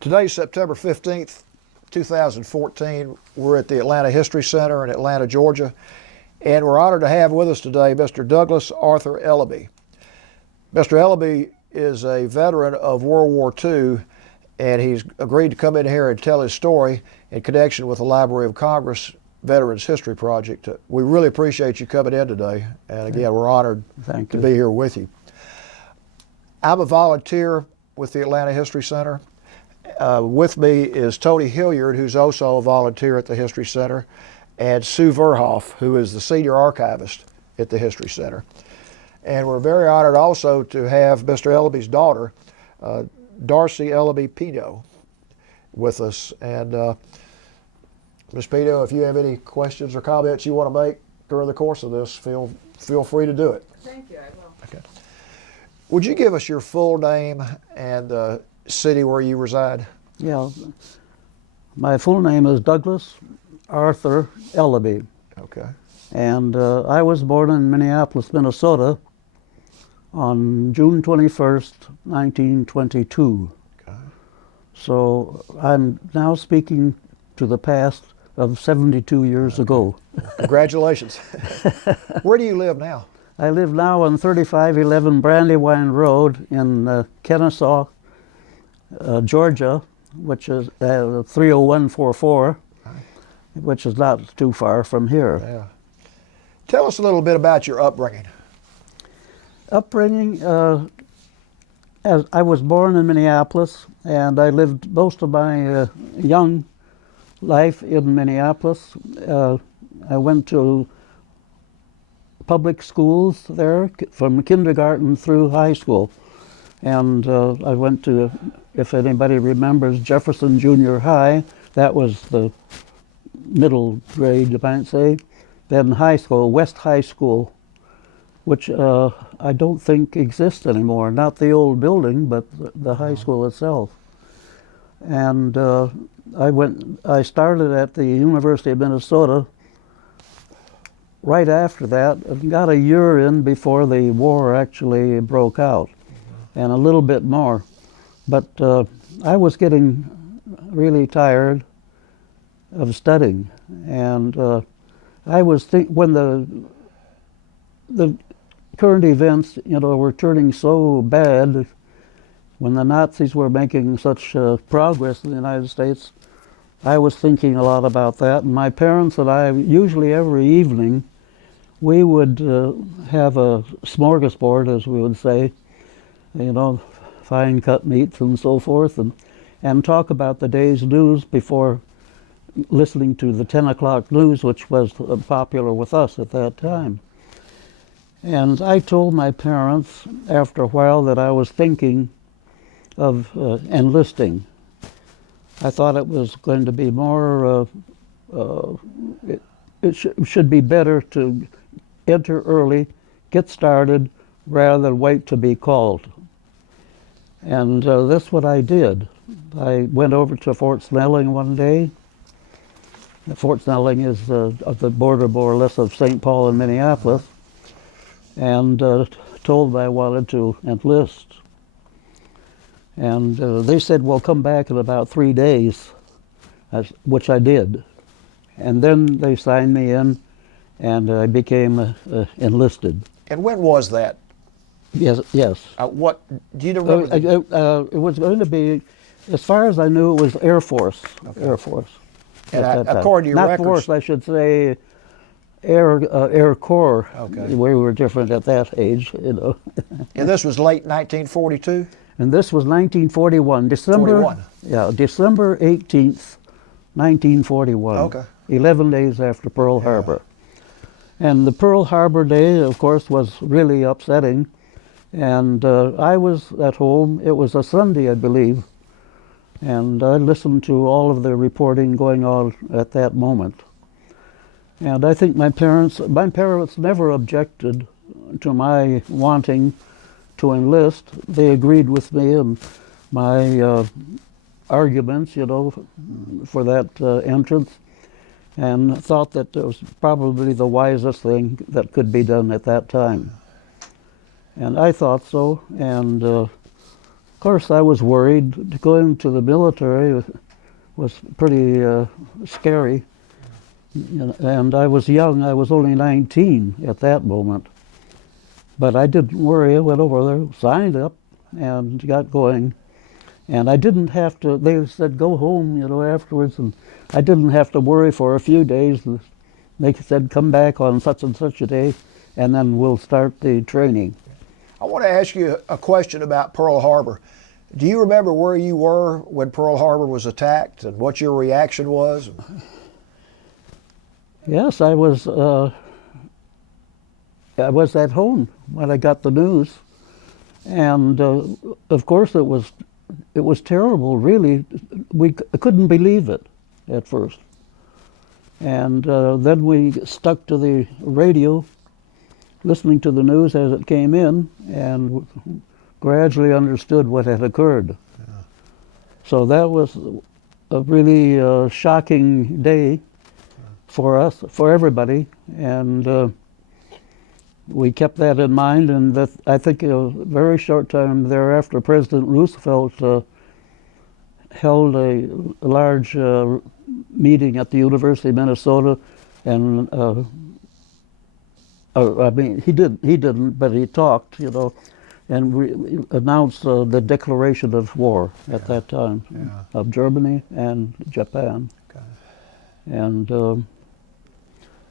Today's September 15th, 2014. We're at the Atlanta History Center in Atlanta, Georgia, and we're honored to have with us today Mr. Douglas Arthur Elleby. Mr. Elleby is a veteran of World War II, and he's agreed to come in here and tell his story in connection with the Library of Congress Veterans History Project. We really appreciate you coming in today, and again, we're honored to be here with you. I'm a volunteer with the Atlanta History Center. With me is Tony Hilliard, who's also a volunteer at the History Center, and Sue Verhoff, who is the senior archivist at the History Center. And we're very honored also to have Mr. Elleby's daughter, Darcy Elleby Pino, with us. And Ms. Pino, if you have any questions or comments you want to make during the course of this, feel free to do it. Thank you, I will. Okay. Would you give us your full name and the city where you reside? Yeah, my full name is Douglas Arthur Elleby. Okay. And I was born in Minneapolis, Minnesota on June 21st, 1922. Okay. So I'm now speaking to the past of 72 years ago. Congratulations. Where do you live now? I live now on 3511 Brandywine Road in Kennesaw, Georgia, which is 30144, which is not too far from here. Yeah. Tell us a little bit about your upbringing. As I was born in Minneapolis, and I lived most of my young life in Minneapolis. I went to public schools there from kindergarten through high school. And I went to, if anybody remembers, Jefferson Junior High. That was the middle grade, you might say. Then high school, West High School, which I don't think exists anymore. Not the old building, but the high school itself. And I started at the University of Minnesota right after that, and got a year in before the war actually broke out, and a little bit more. But I was getting really tired of studying, and I was when the current events, were turning so bad, when the Nazis were making such progress in the United States, I was thinking a lot about that. And my parents and I, usually every evening, we would have a smorgasbord, as we would say, fine cut meats and so forth, and talk about the day's news before listening to the 10 o'clock news, which was popular with us at that time. And I told my parents after a while that I was thinking of enlisting. I thought it was going to be more, it should be better to enter early, get started, rather than wait to be called. And that's what I did. I went over to Fort Snelling one day. Fort Snelling is at the border, more or less, of St. Paul and Minneapolis, and told I wanted to enlist. And they said, well, come back in about 3 days, which I did. And then they signed me in, and I became enlisted. And when was that? Yes. What do you remember? It was going to be, as far as I knew, it was Air Force. Okay. Air Force. And according to your Not records, Force, I should say, Air Corps. Okay. We were different at that age, And this was late 1942. And this was 1941, December 41. Yeah, December 18th, 1941. Okay. 11 days after Pearl Harbor. And the Pearl Harbor day, of course, was really upsetting. And I was at home. It was a Sunday, I believe. And I listened to all of the reporting going on at that moment. And I think my parents never objected to my wanting to enlist. They agreed with me and my arguments, for that entrance, and thought that it was probably the wisest thing that could be done at that time. And I thought so, and Of course, I was worried. To go into the military was pretty scary. And I was young. I was only 19 at that moment. But I didn't worry. I went over there, signed up, and got going. And I didn't have to, they said, go home, afterwards. And I didn't have to worry for a few days. They said, come back on such and such a day, and then we'll start the training. I want to ask you a question about Pearl Harbor. Do you remember where you were when Pearl Harbor was attacked and what your reaction was? Yes, I was at home when I got the news. And of course it was terrible, really. I couldn't believe it at first. And then we stuck to the radio, listening to the news as it came in, and gradually understood what had occurred. Yeah. So that was a really shocking day for us, for everybody, and we kept that in mind. And that, I think a very short time thereafter, President Roosevelt held a large meeting at the University of Minnesota, and I mean, he didn't, but he talked, and we announced the declaration of war at that time of Germany and Japan. Okay. And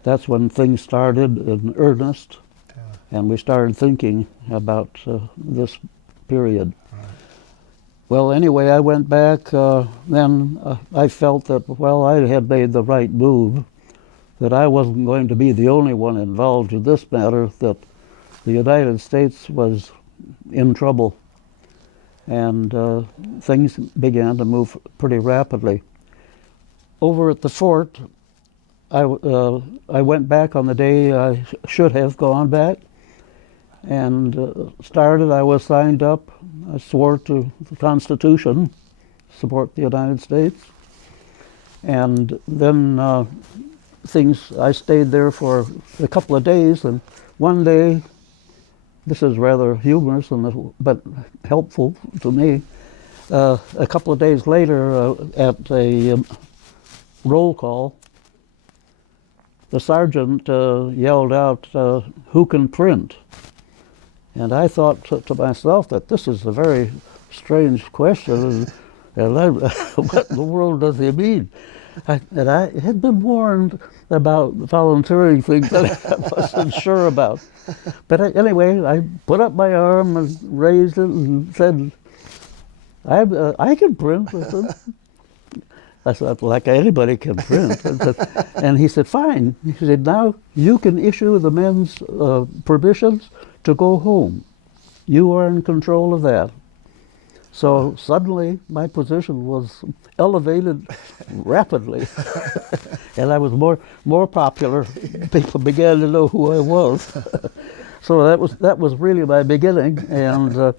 that's when things started in earnest, and we started thinking about this period. Right. Well, anyway, I went back. Then I felt that, well, I had made the right move, that I wasn't going to be the only one involved in this matter, that the United States was in trouble, and things began to move pretty rapidly. Over at the fort, I went back on the day I should have gone back, and started. I was signed up. I swore to the Constitution, support the United States, and then I stayed there for a couple of days, and one day, this is rather humorous but helpful to me, a couple of days later at a roll call, the sergeant yelled out, "Who can print?" And I thought to myself that this is a very strange question, and what in the world does he mean? And I had been warned about volunteering things that I wasn't sure about. But anyway, I put up my arm and raised it and said, I can print. I said, like anybody can print. And he said, fine. He said, now you can issue the men's permissions to go home. You are in control of that. So suddenly my position was elevated rapidly, and I was more popular. People began to know who I was. So that was really my beginning, and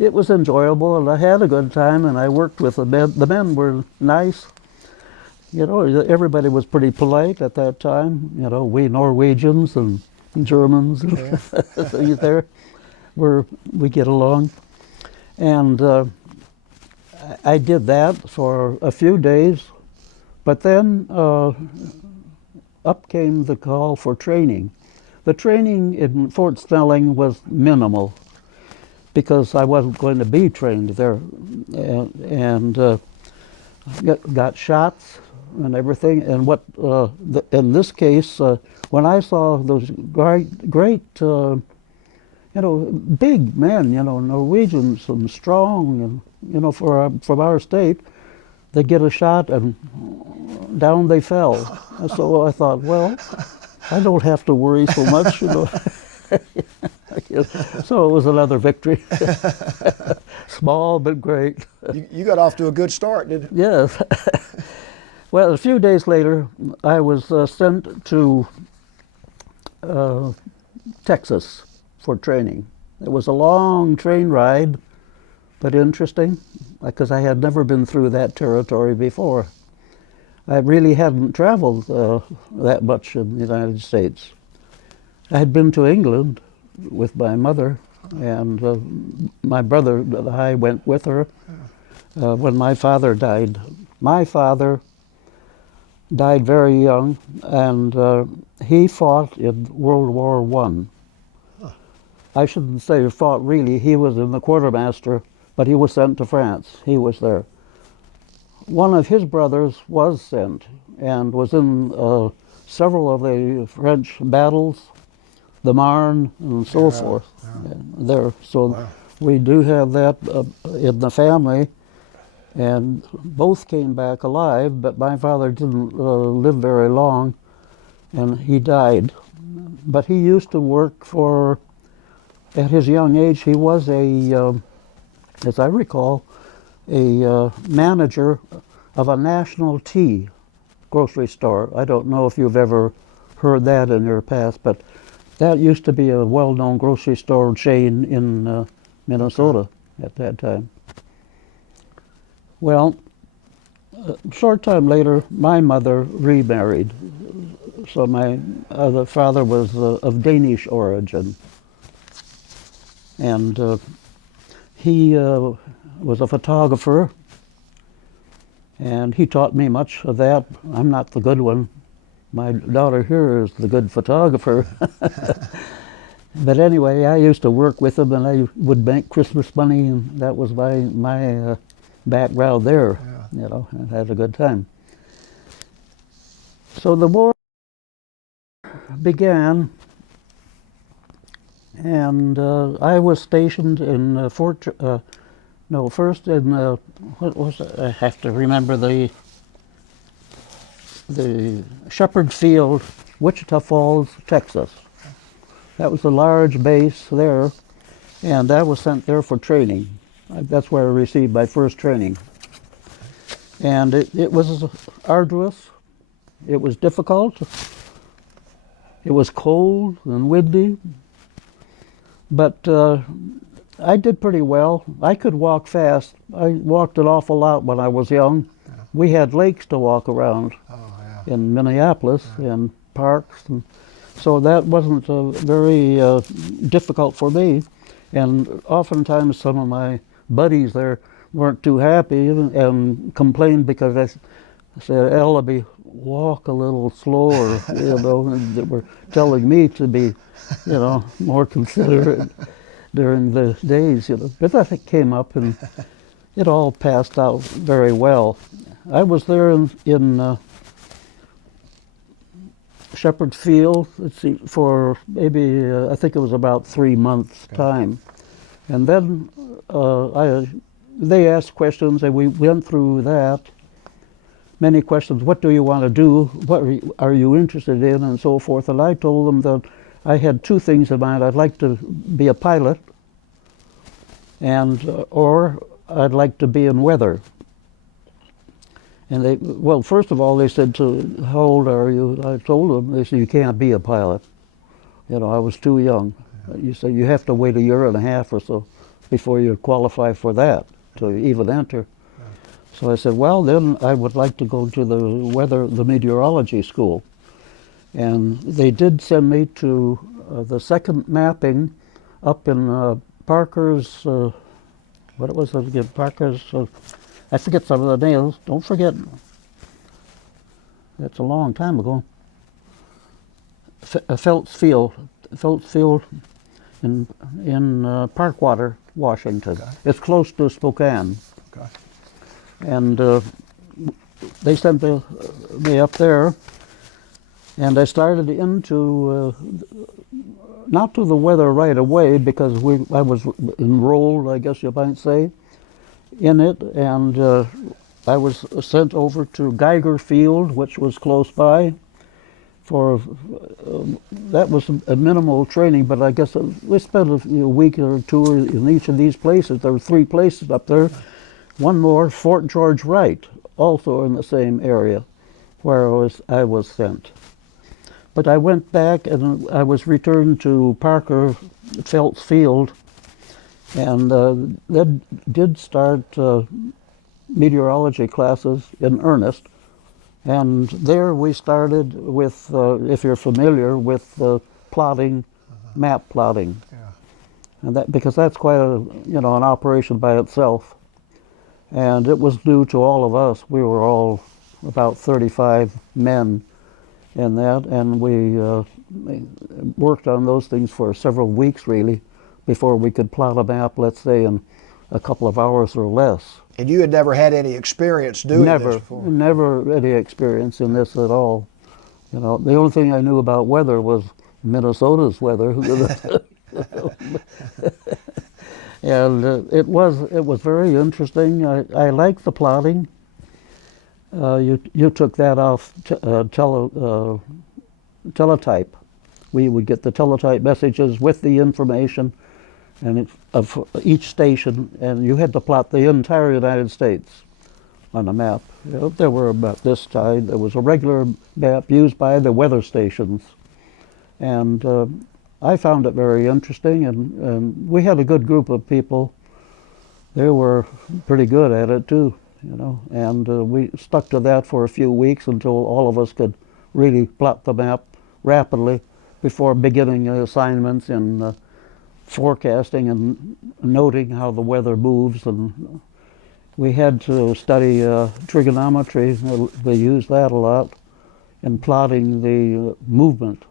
it was enjoyable, and I had a good time, and I worked with the men. The men were nice. Everybody was pretty polite at that time. We Norwegians and Germans there we get along. And I did that for a few days, but then up came the call for training. The training in Fort Snelling was minimal because I wasn't going to be trained there, and got shots and everything. And in this case, when I saw those great big men, Norwegians and strong, and from our state, they get a shot and down they fell. So I thought, well, I don't have to worry so much, So it was another victory. Small but great. You got off to a good start, didn't you? Yes. Well, a few days later, I was sent to Texas for training. It was a long train ride, but interesting, because I had never been through that territory before. I really hadn't traveled that much in the United States. I had been to England with my mother and my brother and I went with her when my father died. My father died very young, and he fought in World War I. I shouldn't say fought really. He was in the quartermaster, but he was sent to France. He was there. One of his brothers was sent and was in several of the French battles, the Marne and so forth. There, so Wow. we do have that in the family, and both came back alive. But my father didn't live very long, and he died. But he used to work for. At his young age, he was as I recall, a manager of a national tea grocery store. I don't know if you've ever heard that in your past, but that used to be a well-known grocery store chain in Minnesota at that time. Well, a short time later, my mother remarried. So my other father was of Danish origin. And he was a photographer, and he taught me much of that. I'm not the good one. My daughter here is the good photographer. But anyway, I used to work with him, and I would make Christmas money, and that was my background there. Yeah. You know, and had a good time. So the war began. And I was stationed in first in, what was it? I have to remember the Sheppard Field, Wichita Falls, Texas. That was a large base there, and I was sent there for training. That's where I received my first training. And it was arduous, it was difficult, it was cold and windy. But I did pretty well. I could walk fast. I walked an awful lot when I was young. Yeah. We had lakes to walk around in Minneapolis and parks. And so that wasn't very difficult for me. And oftentimes some of my buddies there weren't too happy and complained because I said, Elleby, walk a little slower, you know, and they were telling me to be, you know, more considerate during the days, you know. But that came up and it all passed out very well. I was there in Sheppard Field, let's see, for maybe, I think it was about 3 months' time. And then they asked questions and we went through that. Many questions, what do you want to do? What are you interested in? And so forth. And I told them that I had two things in mind. I'd like to be a pilot, and or I'd like to be in weather. And well, first of all, they said, how old are you? I told them, they said, you can't be a pilot. You know, I was too young. You say you have to wait a year and a half or so before you qualify for that, to even enter. So I said, well, then I would like to go to the meteorology school. And they did send me to the second mapping up in Parker's, what was it again? Parker's, I forget some of the names, don't forget. That's a long time ago. Phelps Field in Parkwater, Washington. Okay. It's close to Spokane. Okay. And they sent me up there, and I started into, not to the weather right away, because I was enrolled, I guess you might say, in it, and I was sent over to Geiger Field, which was close by, for, that was a minimal training, but I guess we spent a week or two in each of these places. There were 3 places up there. One more, Fort George Wright, also in the same area where I was sent. But I went back and I was returned to Parker Phelps Field, and that did start meteorology classes in earnest. And there we started with, if you're familiar with plotting, map plotting. Yeah. and because that's quite an operation by itself. And it was new to all of us. We were all about 35 men in that, and we worked on those things for several weeks, really, before we could plot a map, let's say, in a couple of hours or less. And you had never had any experience doing this before? Never any experience in this at all. The only thing I knew about weather was Minnesota's weather. And it was very interesting. I liked the plotting. You took that off teletype. We would get the teletype messages with the information and of each station, and you had to plot the entire United States on a map. There were about this time. There was a regular map used by the weather stations, and I found it very interesting, and we had a good group of people. They were pretty good at it too, and we stuck to that for a few weeks until all of us could really plot the map rapidly before beginning assignments in forecasting and noting how the weather moves. And we had to study trigonometry. We used that a lot in plotting the movement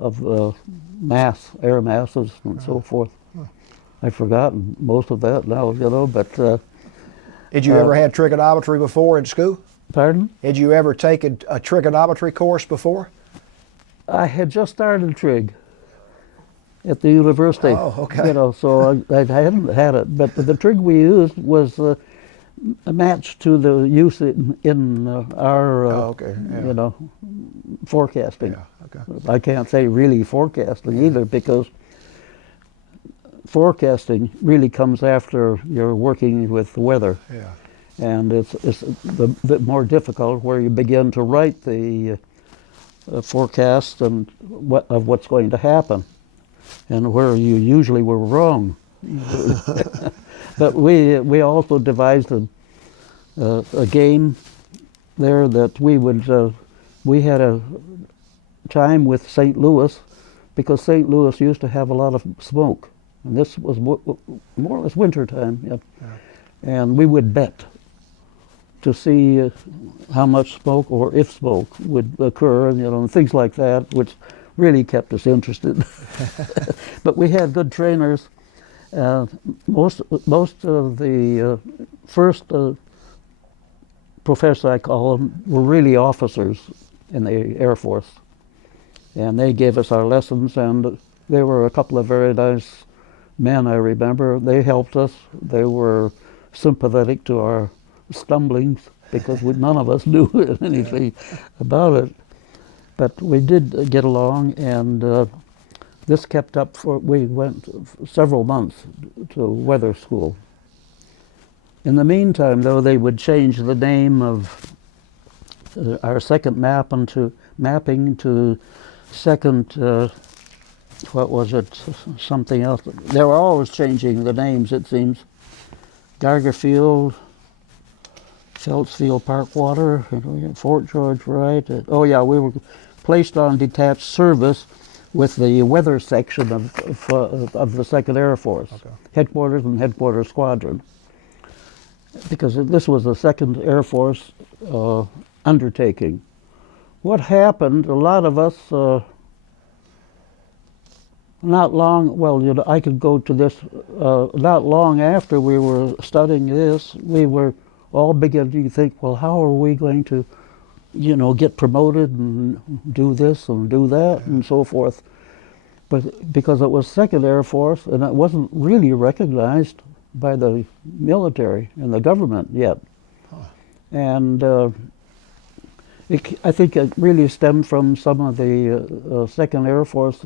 of air masses and so forth. I've forgotten most of that now, but... Did you ever have trigonometry before in school? Pardon? Had you ever taken a trigonometry course before? I had just started trig at the university. Oh, okay. So I hadn't had it, but the trig we used was matched to the use in our forecasting. Yeah, okay. I can't say really forecasting either, because forecasting really comes after you're working with the weather. Yeah. And it's the bit more difficult, where you begin to write the forecast and of what's going to happen, and where you usually were wrong. But we also devised a game there that we had a time with St. Louis, because St. Louis used to have a lot of smoke, and this was more or less winter time. Yeah. And we would bet to see how much smoke, or if smoke would occur, and things like that, which really kept us interested. But we had good trainers. Most of the first professors, I call them, were really officers in the Air Force, and they gave us our lessons, and they were a couple of very nice men, I remember. They helped us. They were sympathetic to our stumblings, because none of us knew anything about it. But we did get along, and this kept up we went several months to weather school. In the meantime, though, they would change the name of our second mapping to second, what was it, something else. They were always changing the names, it seems. Gargerfield, Feltsfield Parkwater, Fort George Wright. We were placed on detached service with the weather section of the Second Air Force, okay. Headquarters and Headquarters Squadron, because this was the Second Air Force undertaking. What happened, a lot of us, I could go to this, not long after we were studying this, we were all beginning to think, well, how are we going to, get promoted and do this and do that and so forth. But because it was Second Air Force, and it wasn't really recognized by the military and the government yet. And I think it really stemmed from some of the Second Air Force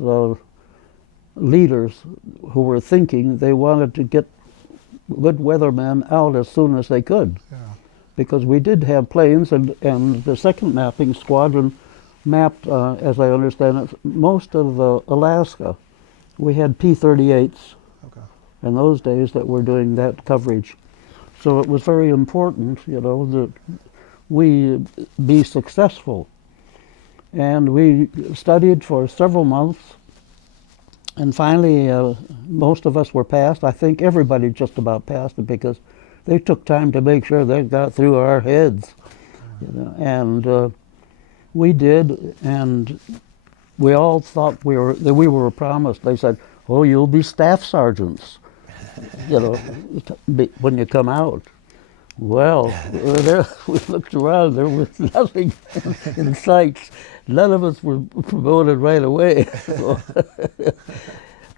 leaders who were thinking they wanted to get good weathermen out as soon as they could. Yeah. Because we did have planes, and the second mapping squadron mapped, as I understand it, most of Alaska. We had P-38s in those days that were doing that coverage. So it was very important, that we be successful. And we studied for several months, And finally, most of us were passed. I think everybody just about passed it because they took time to make sure they got through our heads. And we did, and we all thought that we were promised. They said, "Oh, you'll be staff sergeants, when you come out." Well, we looked around. There was nothing in sight. None of us were promoted right away. So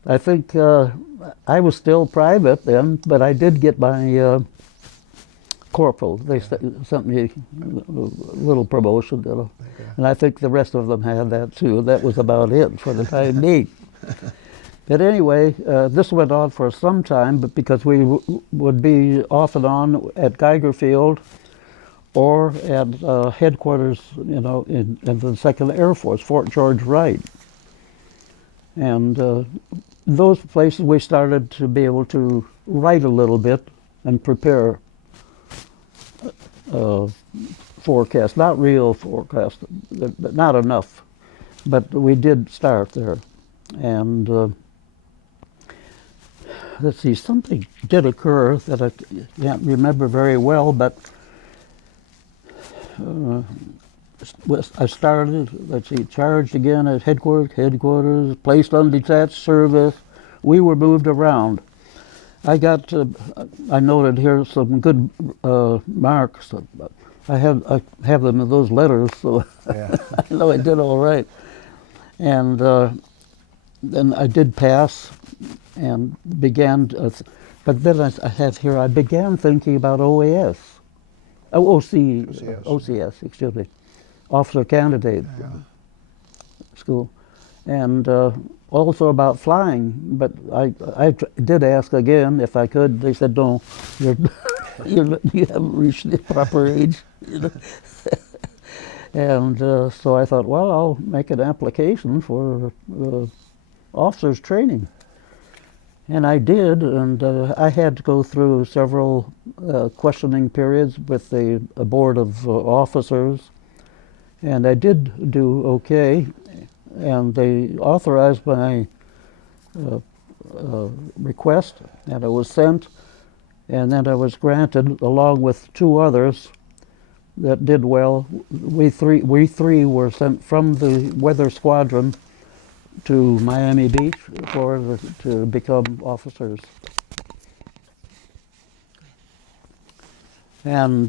I think I was still private then, but I did get my corporal. They sent me a little promotion, and I think the rest of them had that too. That was about it for the time being. But anyway, this went on for some time, but because we would be off and on at Geiger Field or at headquarters, in the 2nd Air Force, Fort George Wright. And those places we started to be able to write a little bit and prepare forecast, not real forecast, not enough, but we did start there. And let's see, something did occur that I can't remember very well, but I started, let's see, charged again at headquarters, placed on detached service. We were moved around. I noted here some good marks. I have them in those letters, so yeah. I know I did all right. And then I did pass and began, but then I have here, I began thinking about OCS, excuse me, Officer Candidate School, and also about flying, but I did ask again if I could. They said, no, you haven't reached the proper age. And so I thought, well, I'll make an application for officers training. And I did, and I had to go through several questioning periods with the board of officers, and I did do okay, and they authorized my request, and it was sent, and then I was granted, along with 2 others that did well. We three were sent from the weather squadron to Miami Beach, Florida, to become officers. And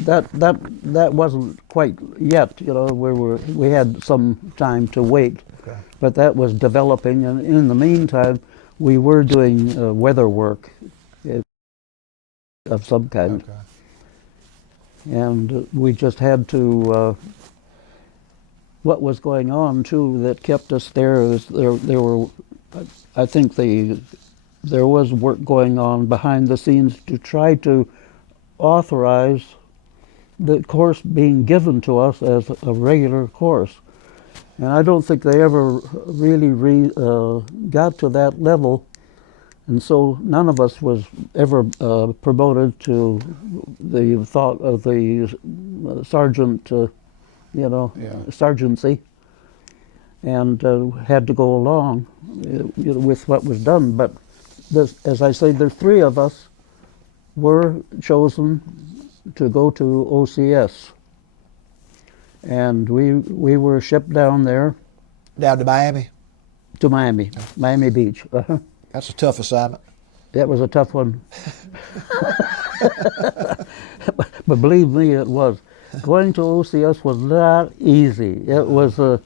that wasn't quite yet. We had some time to wait, okay. But that was developing, and in the meantime, we were doing weather work of some kind, okay. And we just had to. What was going on too that kept us there is there were, I think there was work going on behind the scenes to try to authorize the course being given to us as a regular course, and I don't think they ever really got to that level, and so none of us was ever promoted to the thought of the sergeant. Sergeancy, and had to go along with what was done. But as I say, the 3 of us were chosen to go to OCS, and we were shipped down there. Down to Miami? To Miami, Miami Beach. That's a tough assignment. That was a tough one. But believe me, it was. Going to OCS was not easy. It was. It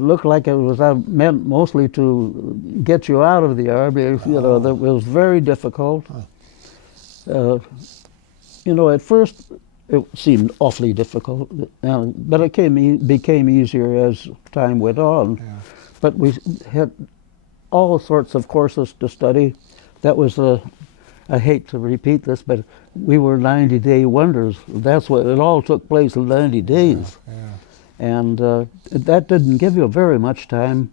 looked like it was meant mostly to get you out of the Army. It was very difficult. At first it seemed awfully difficult, but it became easier as time went on. Yeah. But we had all sorts of courses to study. That was I hate to repeat this, but we were 90-day wonders. That's what it all took place in 90 days. Yeah, yeah. And that didn't give you very much time,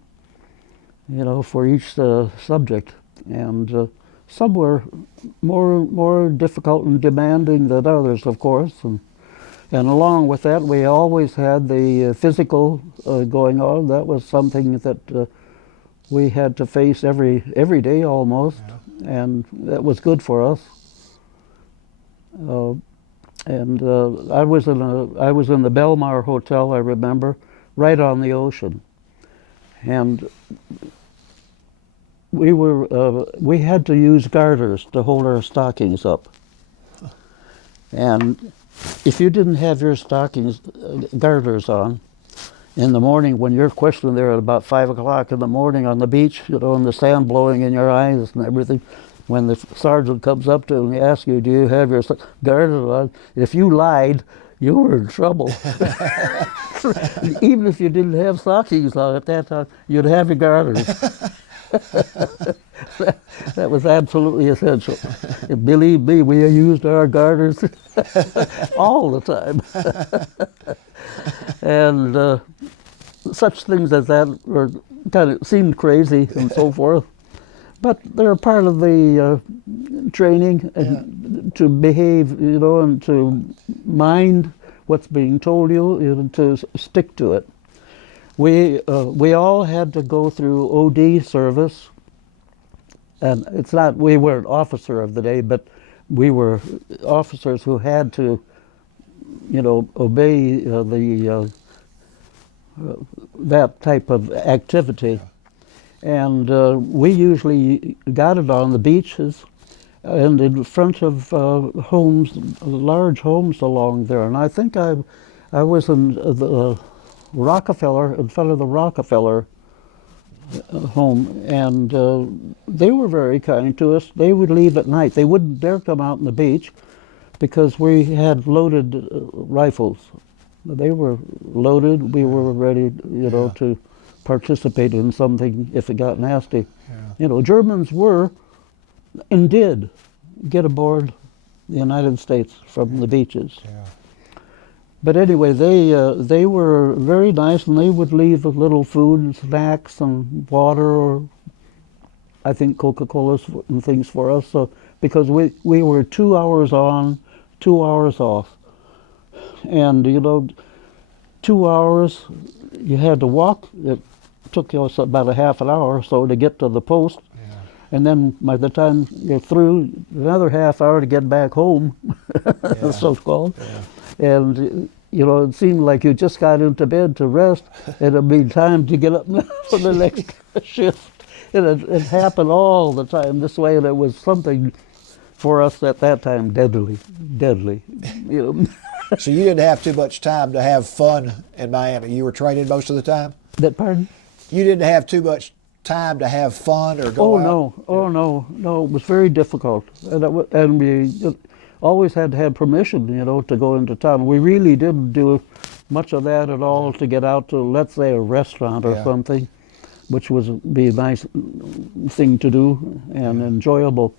for each subject. And some were more difficult and demanding than others, of course. And And along with that, we always had the physical going on. That was something that we had to face every day almost, and that was good for us. And I was in the Belmar Hotel, I remember, right on the ocean, and we had to use garters to hold our stockings up. And if you didn't have your stockings garters on in the morning, when you're questioning there at about 5 o'clock in the morning on the beach, you know, and the sand blowing in your eyes and everything, when the sergeant comes up to you and asks you, do you have your garters on? If you lied, you were in trouble. Even if you didn't have stockings on at that time, you'd have your garters. That was absolutely essential. And believe me, we used our garters all the time. And such things as that were kind of seemed crazy and so forth, but they're part of the training and to behave, you know, and to mind what's being told you and to stick to it. We all had to go through OD service, and it's not, we weren't officer of the day, but we were officers who had to, you know, obey that type of activity. And we usually got it on the beaches and in front of homes, large homes along there. And I think I was in the Rockefeller, in front of the Rockefeller home, and they were very kind to us. They would leave at night. They wouldn't dare come out on the beach because we had loaded rifles. They were loaded. We were ready, you know, to participate in something if it got nasty. You know, Germans were and did get aboard the United States from the beaches. But anyway, they were very nice, and they would leave a little food and snacks and water, or I think Coca-Colas and things for us. So because we were 2 hours on, 2 hours off, and you know, 2 hours you had to walk. It took us about a half an hour or so to get to the post. And then by the time you're through, another half hour to get back home, so-called. And, you know, it seemed like you just got into bed to rest, and it'd be time to get up for the next shift. And it happened all the time this way, and it was something for us at that time deadly. You know. So you didn't have too much time to have fun in Miami. You were training most of the time? Pardon? You didn't have too much time to have fun or go out? No, it was very difficult. And we always had to have permission, you know, to go into town. We really didn't do much of that at all to get out to, let's say, a restaurant or something, which would be a nice thing to do and enjoyable.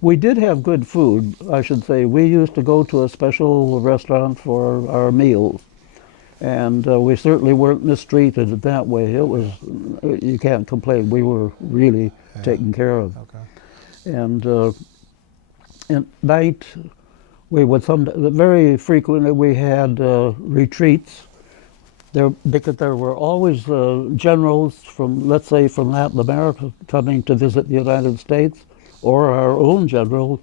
We did have good food, I should say. We used to go to a special restaurant for our meals. And we certainly weren't mistreated that way. It was, you can't complain. We were really taken care of. And at night, we would very frequently we had retreats. Because there were always generals from, let's say, from Latin America coming to visit the United States, or our own general,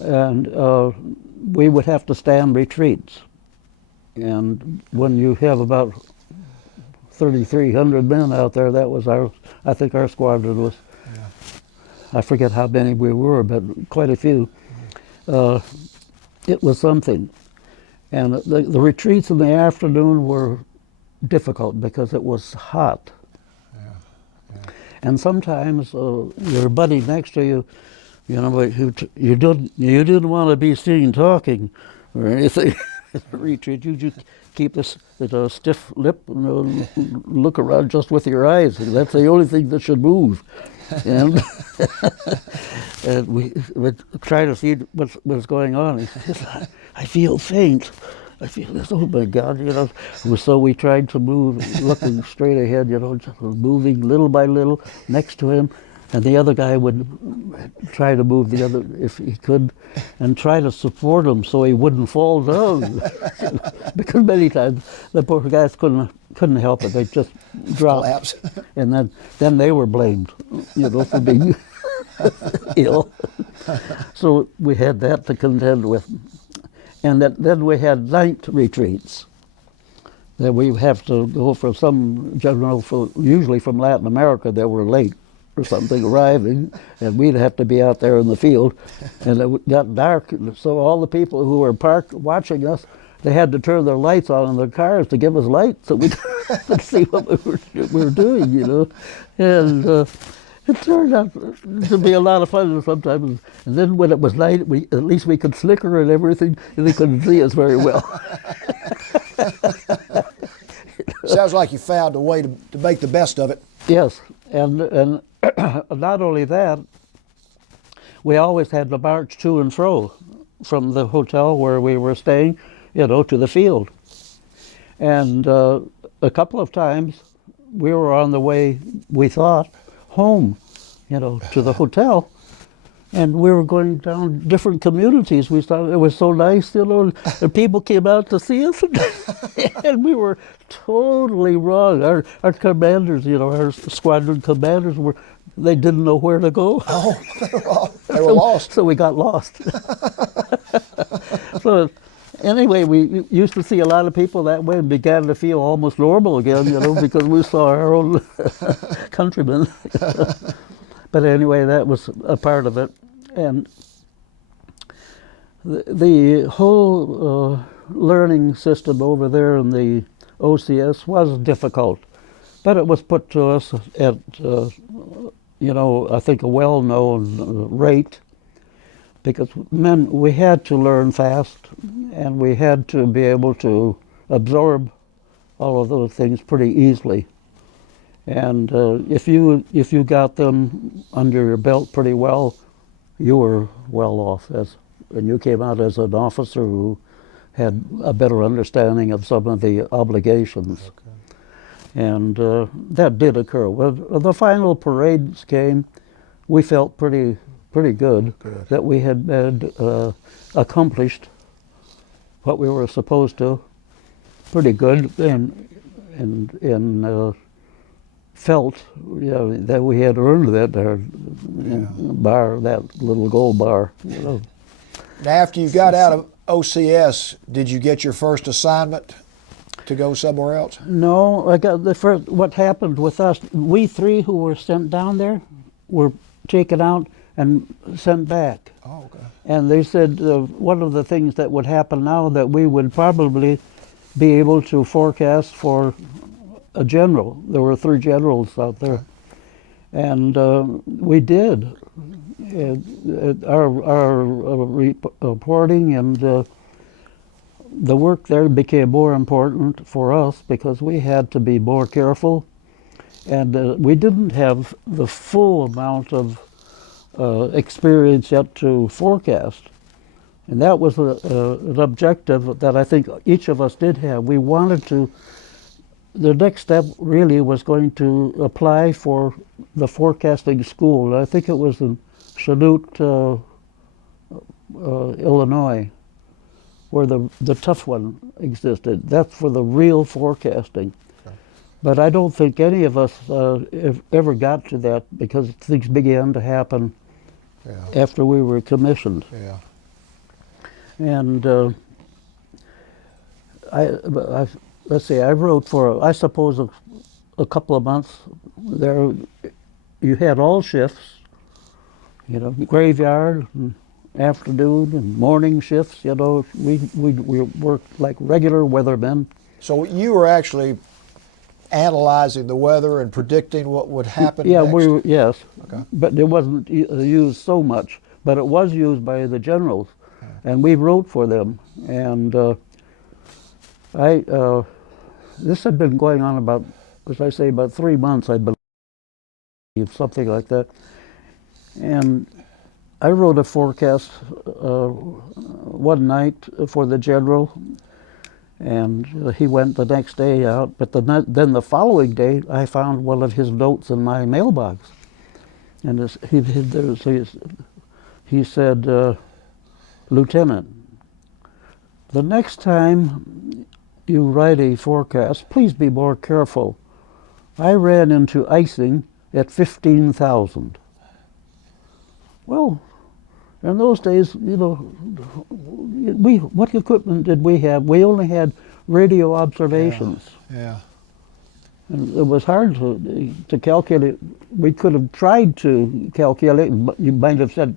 and we would have to stand retreats. And when you have about 3,300 men out there, that was I think our squadron was, I forget how many we were, but quite a few. It was something. And the retreats in the afternoon were difficult because it was hot. And sometimes your buddy next to you, you know, you didn't want to be seen talking or anything. Retreat, you just keep a stiff lip and look around just with your eyes. That's the only thing that should move. And, and we would try to see what's going on. He says, I feel faint. I feel this, oh my God, you know. So we tried to move, looking straight ahead, you know, just moving little by little next to him. and the other guy would try to move the other if he could, and try to support him so he wouldn't fall down. Because many times the poor guys couldn't help it; they just dropped, Collapse. and then they were blamed, for being ill. So we had that to contend with, and then we had night retreats. That we have to go for some general, usually from Latin America, that were late or something arriving, and we'd have to be out there in the field, and it got dark, so all the people who were parked watching us, they had to turn their lights on in their cars to give us light so we could see what we were doing, and it turned out to be a lot of fun sometimes. And then when it was night, at least we could slicker and everything, and they couldn't see us very well. Sounds like you found a way to make the best of it. Yes, and not only that, we always had to march to and fro from the hotel where we were staying, to the field. And a couple of times we were on the way, we thought, home, to the hotel. And we were going down different communities. We thought it was so nice, and people came out to see us, and we were totally wrong. Our commanders, our squadron commanders, they didn't know where to go. Oh, they were lost. So we got lost. So anyway, we used to see a lot of people that way and began to feel almost normal again, because we saw our own countrymen. But anyway, that was a part of it. And the whole learning system over there in the OCS was difficult. But it was put to us at, I think a well-known rate, because we had to learn fast, and we had to be able to absorb all of those things pretty easily. And if you got them under your belt pretty well, you were well off, and you came out as an officer who had a better understanding of some of the obligations. Okay. And that did occur. When the final parades came, we felt pretty good that we had accomplished what we were supposed to. Pretty good, and felt that we had earned that bar, that little gold bar. Now, after you got out of OCS, did you get your first assignment to go somewhere else? No, I got the first. What happened with us? We three who were sent down there were taken out and sent back. Oh, okay. And they said one of the things that would happen now, that we would probably be able to forecast for a general. There were 3 generals out there, and we did. Our reporting and the work there became more important for us because we had to be more careful, and we didn't have the full amount of experience yet to forecast. And that was an objective that I think each of us did have. We wanted to. The next step really was going to apply for the forecasting school. I think it was in Chanute, Illinois, where the tough one existed. That's for the real forecasting. Okay. But I don't think any of us ever got to that because things began to happen after we were commissioned. Yeah. And let's see, I wrote for, I suppose, a couple of months there. You had all shifts, graveyard and afternoon and morning shifts. We worked like regular weathermen. So you were actually analyzing the weather and predicting what would happen Yeah, next? yes. Okay. But it wasn't used so much. But it was used by the generals, and we wrote for them. And this had been going on about, as I say, about 3 months, I believe, something like that. And I wrote a forecast one night for the general, and he went the next day out. But then the following day, I found one of his notes in my mailbox. And he said, Lieutenant, the next time you write a forecast, please be more careful. I ran into icing at 15,000. Well, in those days, what equipment did we have? We only had radio observations. Yeah. And it was hard to calculate. We could have tried to calculate, but you might have said,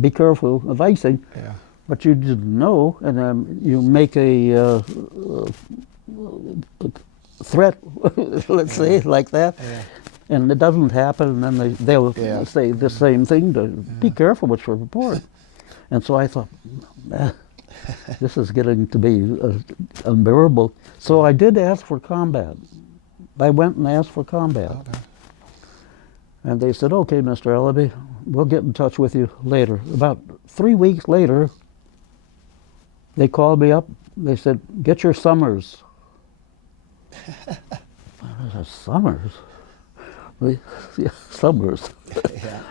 be careful of icing. Yeah. But you didn't know, and you make a threat, let's say, like that, and it doesn't happen, and then they'll say the same thing, to be careful what you report. And so I thought, this is getting to be unbearable. So I did ask for combat. I went and asked for combat. Okay. And they said, okay, Mr. Elleby, we'll get in touch with you later. About 3 weeks later, they called me up. They said, get your summers. I said, summers? Yeah, summers. Yeah.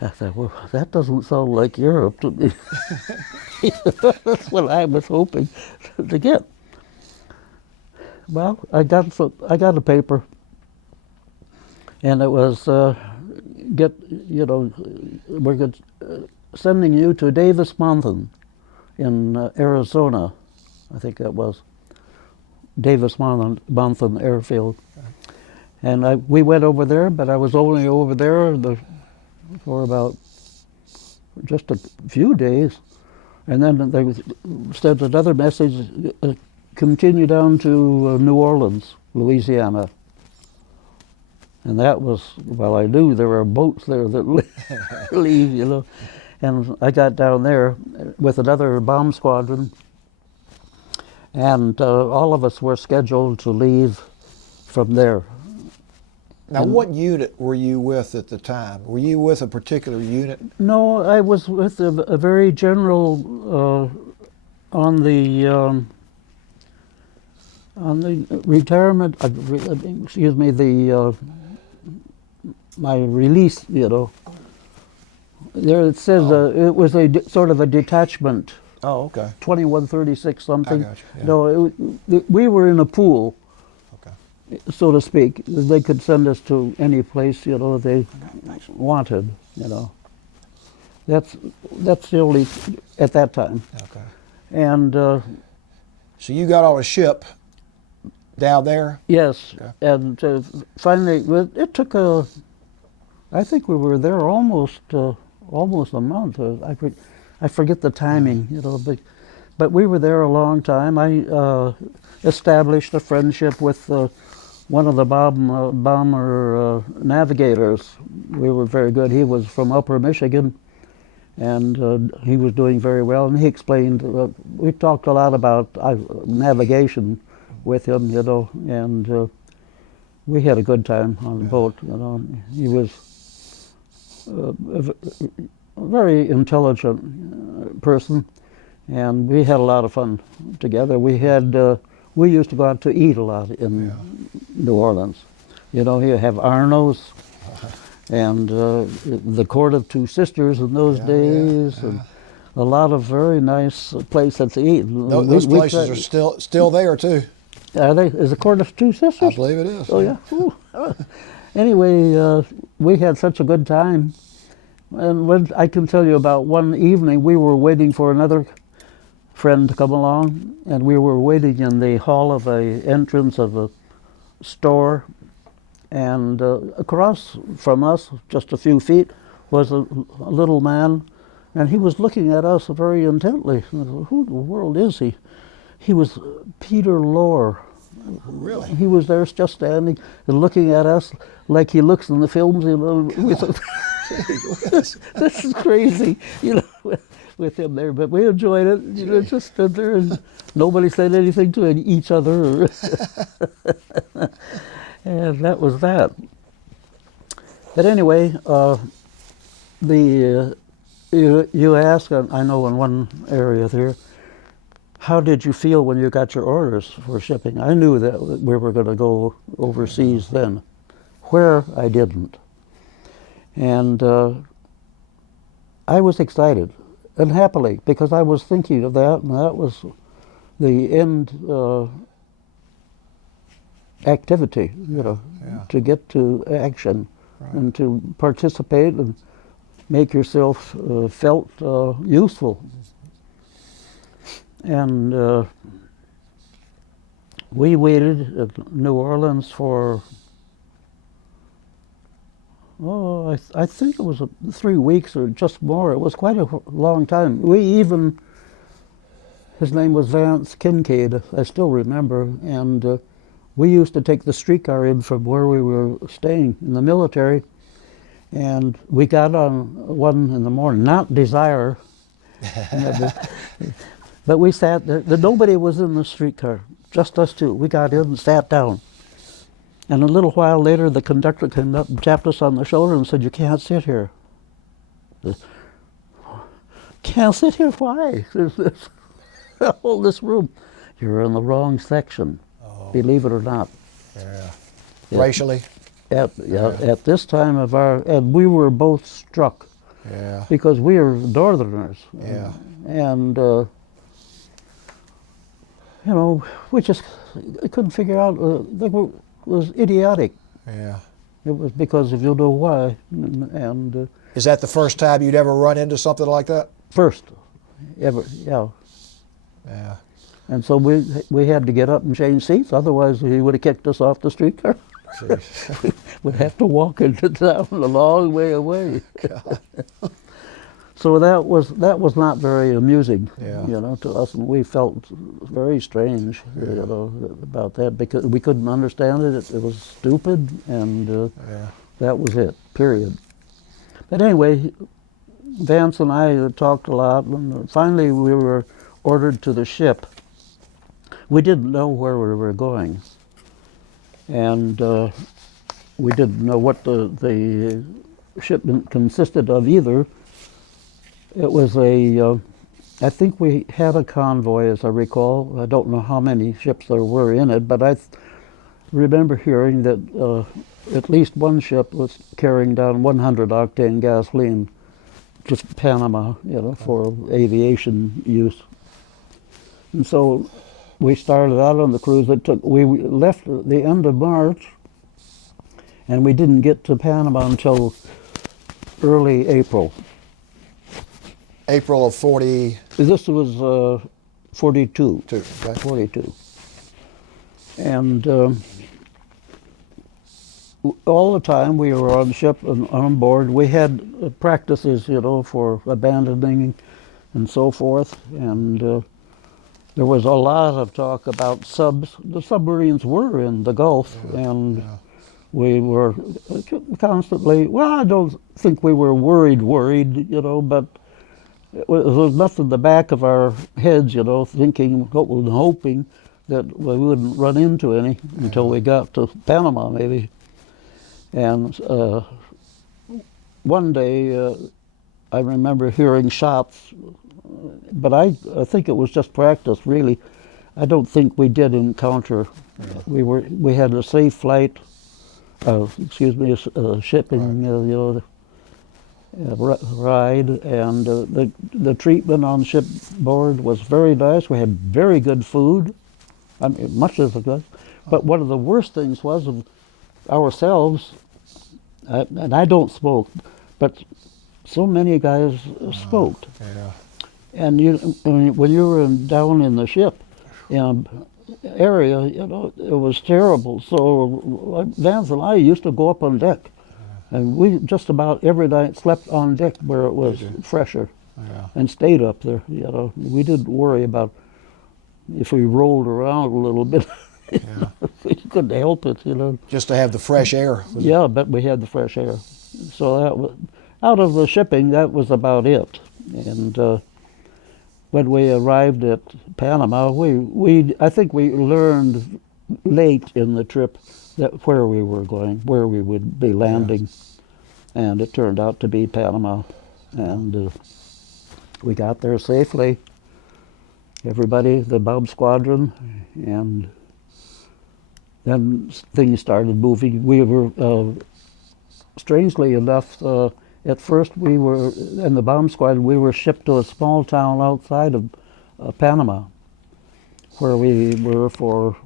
I thought, well, that doesn't sound like Europe to me. That's what I was hoping to get. Well, I got a paper, and it was we're sending you to Davis Mountain in Arizona, I think that was Davis Mountain Airfield. And we went over there, but I was only over there for about just a few days. And then they sent another message, continue down to New Orleans, Louisiana. And that was, well, I knew there were boats there that leave, And I got down there with another bomb squadron, and all of us were scheduled to leave from there. Now, what unit were you with at the time? Were you with a particular unit? No, I was with a very general on the retirement. My release. There it says it was a sort of a detachment. Oh, okay. 2136 something. I got you. Yeah. No, we were in a pool, Okay. so to speak. They could send us to any place they wanted. That's the only at that time. Okay. And So you got on a ship down there? yes, Okay. and finally it took I think we were there almost a month. I forget the timing, but we were there a long time. I established a friendship with one of the bomber navigators. We were very good. He was from Upper Michigan, and he was doing very well. And he explained. We talked a lot about navigation with him, and we had a good time on the boat. He was a very intelligent person, and we had a lot of fun together. We used to go out to eat a lot in New Orleans. You have Arno's and the Court of Two Sisters in those days, and a lot of very nice places to eat. Those places are still there too. Are they? Is the Court of Two Sisters? I believe it is. Oh yeah. Anyway, we had such a good time. And I can tell you about one evening, we were waiting for another friend to come along, and we were waiting in the hall of a entrance of a store, and across from us, just a few feet, was a little man, and he was looking at us very intently. Who in the world is he? He was Peter Lorre. Really? He was there just standing and looking at us like he looks in the films. This is crazy, with him there. But we enjoyed it. Just stood there and nobody said anything to each other. And that was that. But anyway, you asked, I know in one area there, how did you feel when you got your orders for shipping? I knew that we were going to go overseas then. Where, I didn't. And I was excited and happily because I was thinking of that, and that was the end activity, to get to action and to participate and make yourself felt useful. And we waited at New Orleans for, I think it was 3 weeks or just more. It was quite a long time. His name was Vance Kincaid, I still remember, and we used to take the streetcar in from where we were staying in the military, and we got on one in the morning, not Desire, but we sat there. Nobody was in the streetcar, just us two. We got in and sat down. And a little while later, the conductor came up and tapped us on the shoulder and said, "You can't sit here." "Can't sit here? Why? There's all this room." "You're in the wrong section." Believe it or not. Yeah. Racially? At this time of and we were both struck. Yeah. Because we are Northerners. Yeah. And, we just couldn't figure out, it was idiotic. Yeah. It was because of you know why. And is that the first time you'd ever run into something like that? First ever, yeah. Yeah. And so we had to get up and change seats, otherwise he would have kicked us off the streetcar. We'd have to walk into town a long way away. So that was not very amusing, to us, and we felt very strange, about that, because we couldn't understand it. It was stupid, and that was it. Period. But anyway, Vance and I talked a lot, and finally we were ordered to the ship. We didn't know where we were going, and we didn't know what the shipment consisted of either. It was I think we had a convoy, as I recall. I don't know how many ships there were in it, but I remember hearing that at least one ship was carrying down 100 octane gasoline, just Panama, for aviation use. And so we started out on the cruise. We left at the end of March, and we didn't get to Panama until early April. April of 40. This was 42. Okay. 42. And all the time we were on ship and on board, we had practices, for abandoning and so forth. And there was a lot of talk about subs. The submarines were in the Gulf, and we were constantly, I don't think we were worried, but there was nothing in the back of our heads, thinking, hoping that we wouldn't run into any until we got to Panama, maybe. And one day, I remember hearing shots, but I think it was just practice, really. I don't think we did encounter. We had a safe flight, shipping, ride, and the treatment on shipboard was very nice. We had very good food, much as good. But one of the worst things was of ourselves, and I don't smoke, but so many guys smoked. And when you were down in the ship area, it was terrible. So Vance and I used to go up on deck, and we just about every night slept on deck where it was fresher, and stayed up there. We didn't worry about if we rolled around a little bit. We couldn't help it, Just to have the fresh air. Yeah, but we had the fresh air. So that was, out of the shipping, that was about it. And when we arrived at Panama, I think we learned late in the trip that where we were going, where we would be landing, and it turned out to be Panama. And we got there safely. Everybody, the Bob Squadron, and then things started moving. We were strangely enough, at first we were, in the bomb squad, we were shipped to a small town outside of Panama, where we were for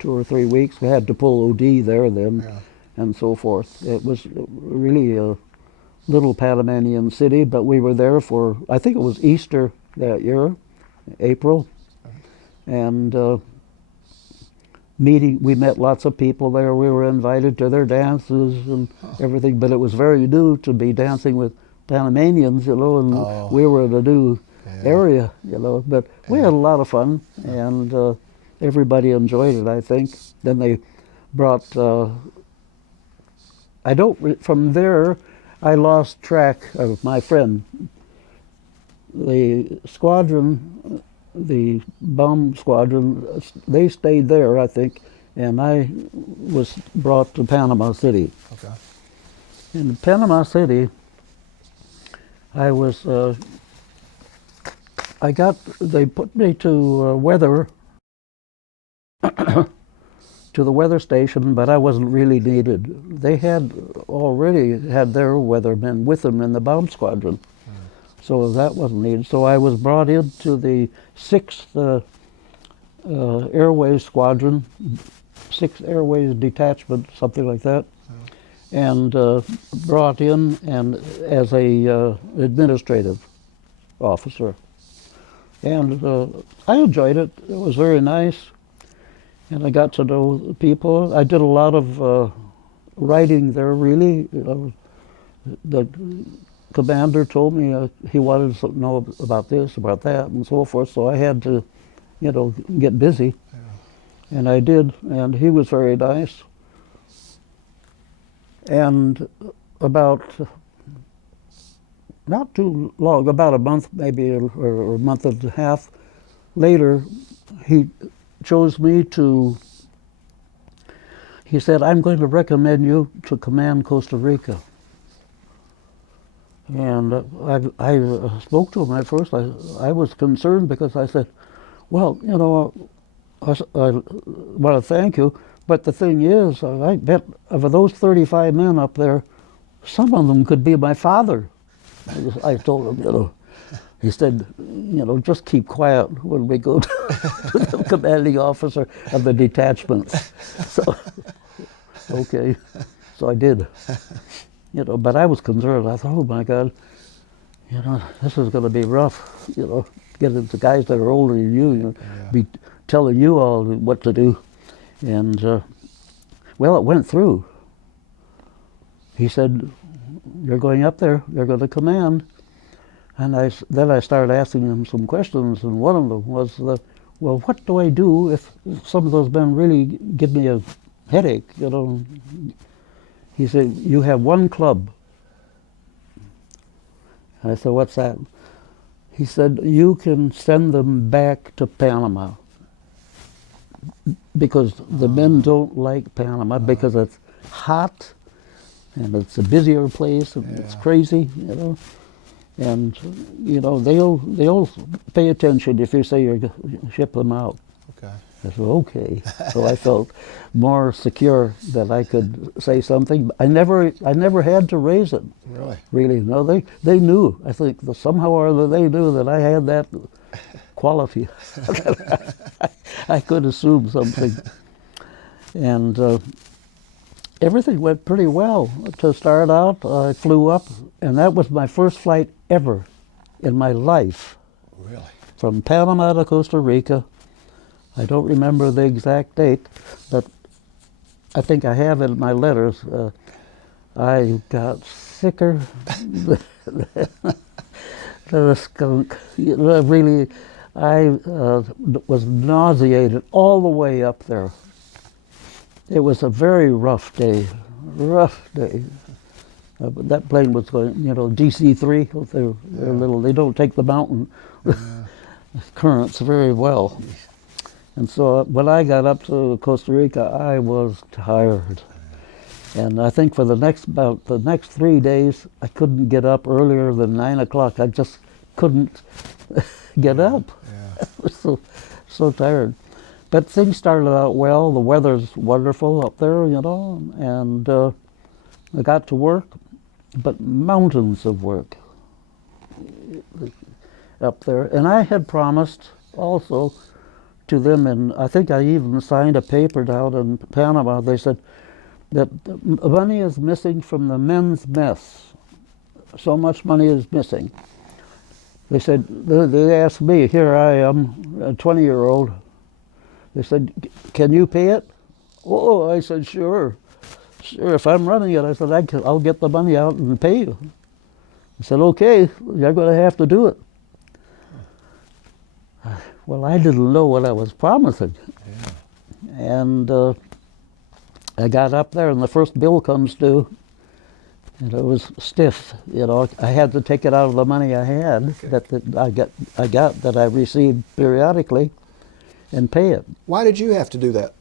2 or 3 weeks. We had to pull OD there then, Yeah. and so forth. It was really a little Panamanian city, but we were there for, I think it was Easter that year, April, and we met lots of people there. We were invited to their dances and everything, but it was very new to be dancing with Panamanians, and Oh. we were in a new Yeah. area, but we had a lot of fun, and everybody enjoyed it, I think. Then they brought, from there, I lost track of my friend. The squadron, the bomb squadron, they stayed there, I think, and I was brought to Panama City. Okay. In Panama City, I was, they put me to weather, to the weather station, but I wasn't really needed. They had already had their weathermen with them in the bomb squadron, so that wasn't needed. So I was brought into the 6th Airways Squadron, 6th Airways Detachment, something like that, and brought in and as a administrative officer. And I enjoyed it. It was very nice. And I got to know people. I did a lot of writing there, really. The commander told me he wanted to know about this, about that, and so forth, so I had to, get busy. Yeah. And I did, and he was very nice. And about, not too long, about a month maybe, or a month and a half later, he chose me to, he said, I'm going to recommend you to command Costa Rica. And I spoke to him at first. I was concerned because I said, well, I want to thank you, but the thing is, I bet of those 35 men up there, some of them could be my father. I told him, he said, just keep quiet when we go to the commanding officer of the detachments. So, okay, so I did. But I was concerned. I thought, oh my God, this is going to be rough. Getting the guys that are older than you, be telling you all what to do. And well, it went through. He said, you're going up there. You're going to command. And then I started asking him some questions, and one of them was, well, what do I do if some of those men really give me a headache, He said, you have one club. And I said, what's that? He said, you can send them back to Panama because the men don't like Panama because it's hot and it's a busier place and it's crazy, And they'll pay attention if you say you're ship them out. Okay. I said, okay. So I felt more secure that I could say something. I never had to raise it. Really? Really, no. They knew. I think that somehow or other they knew that I had that quality. I could assume something, and everything went pretty well. To start out, I flew up, and that was my first flight ever in my life. Really? From Panama to Costa Rica. I don't remember the exact date, but I think I have it in my letters. I got sicker than a skunk. Really, I was nauseated all the way up there. It was a very rough day. That plane was going, DC-3. They're little. They don't take the mountain currents very well. And so when I got up to Costa Rica, I was tired. And I think for the next 3 days, I couldn't get up earlier than 9 o'clock. I just couldn't get up. Yeah. I was so tired. But things started out well. The weather's wonderful up there, and I got to work, but mountains of work up there. And I had promised also to them, and I think I even signed a paper down in Panama. They said that the money is missing from the men's mess. So much money is missing. They said, they asked me, here I am, a 20-year-old. They said, can you pay it? Oh, I said, sure. Sure, if I'm running it, I said, I'll get the money out and pay you. I said, okay, you're going to have to do it. Well, I didn't know what I was promising. Yeah. And I got up there, and the first bill comes due, and it was stiff. You know, I had to take it out of the money I had that I received periodically, and pay it. Why did you have to do that?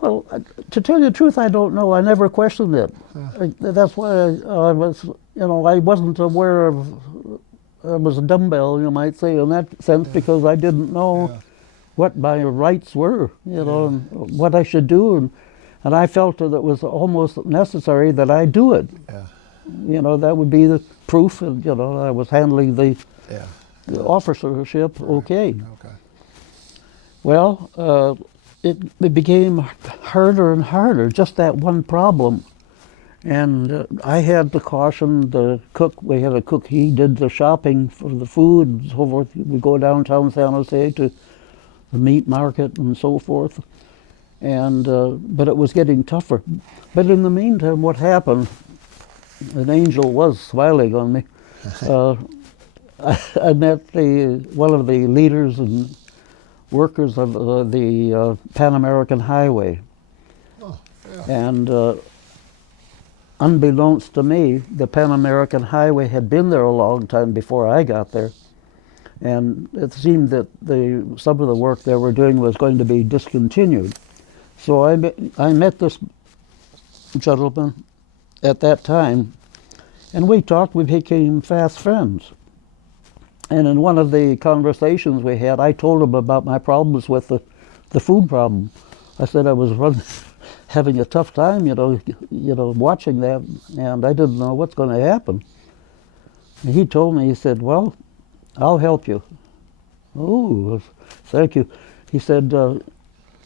Well, to tell you the truth, I don't know. I never questioned it. That's why I was, I wasn't aware of. It was a dumbbell, you might say, in that sense, because I didn't know what my rights were, and what I should do, and I felt that it was almost necessary that I do it. Yeah. That would be the proof, and I was handling the officership okay. Okay. Well, it became harder and harder, just that one problem. And I had to caution the cook. We had a cook, he did the shopping for the food and so forth. We go downtown San Jose to the meat market and so forth. And but it was getting tougher. But in the meantime, what happened, an angel was smiling on me. I met one of the leaders and workers of the Pan American Highway. Oh, yeah. And unbeknownst to me, the Pan American Highway had been there a long time before I got there. And it seemed that some of the work they were doing was going to be discontinued. So I met this gentleman at that time, and we talked. We became fast friends. And in one of the conversations we had, I told him about my problems with the food problem. I said I was having a tough time, watching that, and I didn't know what's going to happen. And he told me, he said, well, I'll help you. Oh, thank you. He said,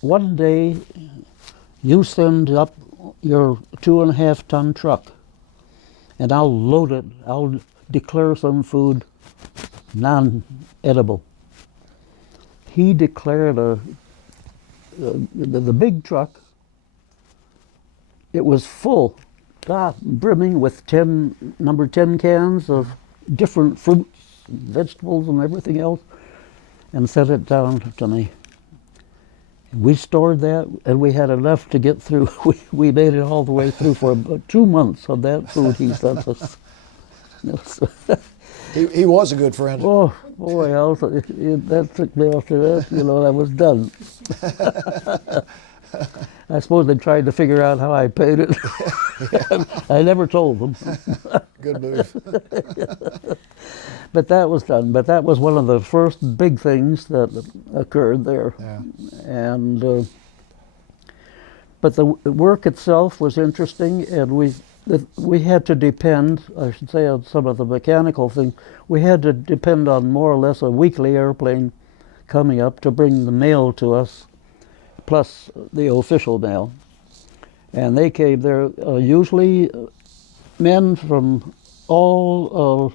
one day you send up your 2.5-ton truck, and I'll load it. I'll declare some food non-edible. He declared the big truck. It was full, brimming with number 10 cans of different fruits, and vegetables, and everything else, and sent it down to me. We stored that, and we had enough to get through. We made it all the way through for about 2 months of that food he sent us. He was a good friend. Oh, boy, that took me after that. I was done. I suppose they tried to figure out how I paid it. I never told them. Good move. But that was done. But that was one of the first big things that occurred there. Yeah. And but the work itself was interesting, and we had to depend, I should say, on some of the mechanical things. We had to depend on more or less a weekly airplane coming up to bring the mail to us, plus the official mail. And they came there, usually men from all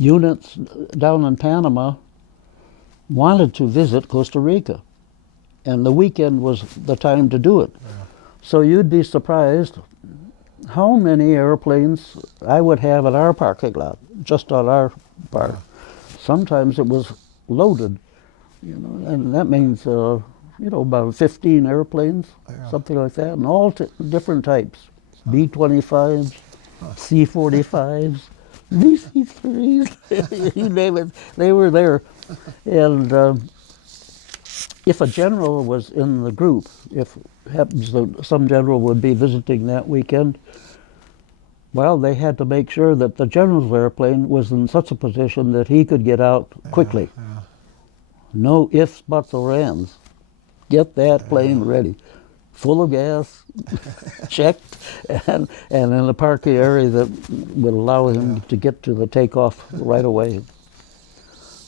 units down in Panama wanted to visit Costa Rica. And the weekend was the time to do it. Yeah. So you'd be surprised how many airplanes I would have at our parking lot, just on our part. Yeah. Sometimes it was loaded, and that means about 15 airplanes, something like that, and all different types. B-25s, C-45s, VC-3s, you name it, they were there. And if a general was in the group, if it happens that some general would be visiting that weekend, well, they had to make sure that the general's airplane was in such a position that he could get out quickly. No ifs, buts, or ands. Get that plane ready. full of gas, checked, and in a parking area that would allow him to get to the takeoff right away.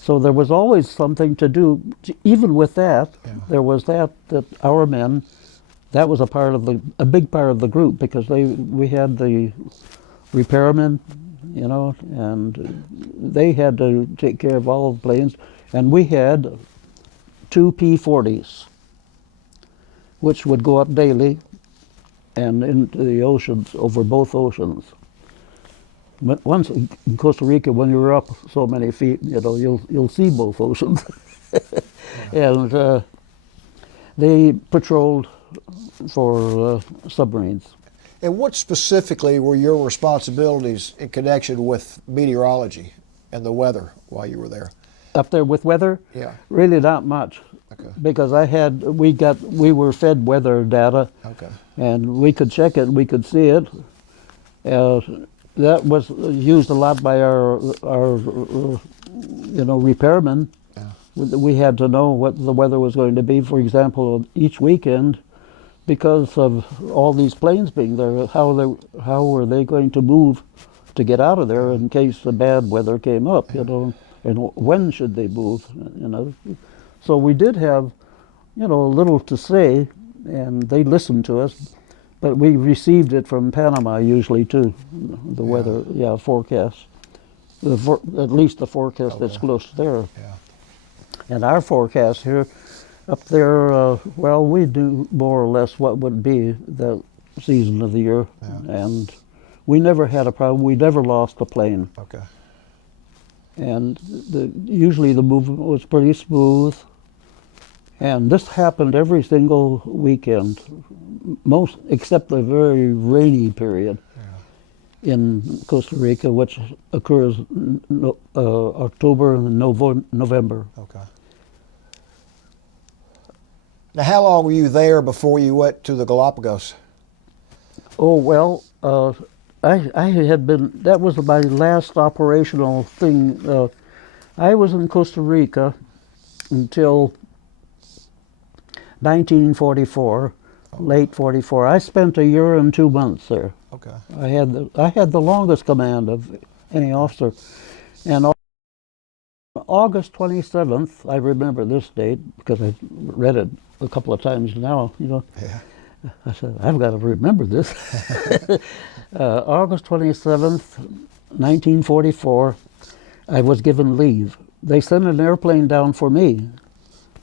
So there was always something to do. Even with that, there was that our men, that was a big part of the group, because we had the repairmen, you know, and they had to take care of all the planes, and we had 2 P-40s, which would go up daily and into the oceans, over both oceans. But once in Costa Rica, when you're up so many feet, you know, you'll see both oceans. And they patrolled for submarines. And what specifically were your responsibilities in connection with meteorology and the weather while you were there? Up there with weather? Yeah. Really not much. Okay. Because we were fed weather data. Okay. And we could check it, we could see it. That was used a lot by our you know, repairmen. Yeah. We had to know what the weather was going to be, for example, each weekend, because of all these planes being there. How were they going to move to get out of there in case the bad weather came up, you know, and when should they move, you know. So we did have, you know, a little to say, and they listened to us. But we received it from Panama usually too, the weather, forecast. At least the forecast that's close there. Yeah. And our forecast here, up there, well, we do more or less what would be the season of the year. Yeah. And we never had a problem. We never lost a plane. Okay. And usually the movement was pretty smooth. And this happened every single weekend, most except the very rainy period in Costa Rica, which occurs October and November. Okay. Now, how long were you there before you went to the Galapagos? Oh, well, I had been, that was my last operational thing. I was in Costa Rica until 1944, late 44. I spent a year and 2 months there. Okay. I had the longest command of any officer. And on August 27th, I remember this date because I've read it a couple of times now, you know. Yeah. I said, I've got to remember this. August 27th, 1944, I was given leave. They sent an airplane down for me,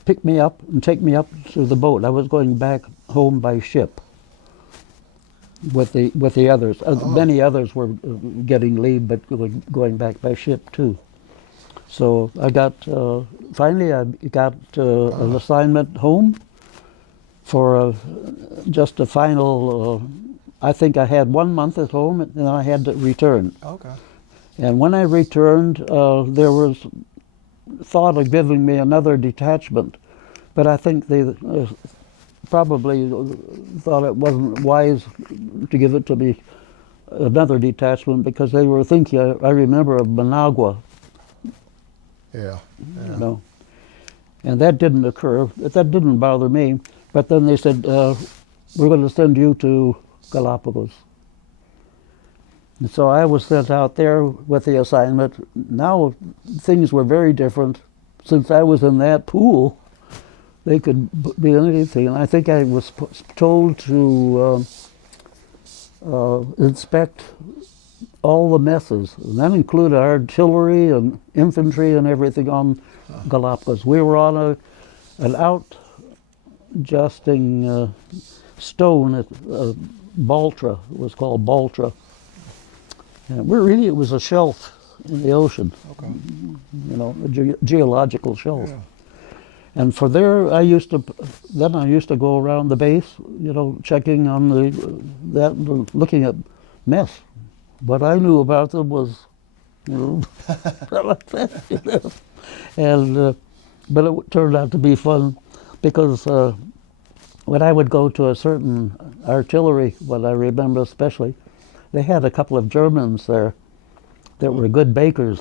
pick me up and take me up to the boat. I was going back home by ship with the others. Many others were getting leave, but going back by ship too. So I got, finally I got an assignment home for just a final, I think I had 1 month at home and then I had to return. Okay. And when I returned, there was thought of giving me another detachment, but I think they probably thought it wasn't wise to give it to me another detachment because they were thinking, I remember, of Managua. Yeah. You know, and that didn't occur. That didn't bother me. But then they said, we're going to send you to Galapagos. And so I was sent out there with the assignment. Now things were very different. Since I was in that pool, they could be anything. And I think I was told to inspect all the messes. And that included artillery and infantry and everything on Galapagos. We were on an out-justing stone at Baltra. It was called Baltra. And it was a shelf in the ocean, you know, a geological shelf. Yeah. And for there, I used to go around the base, you know, checking on looking at mess. What I knew about them was, you know, like that, you know. And but it turned out to be fun because when I would go to a certain artillery, what I remember especially, they had a couple of Germans there that were good bakers.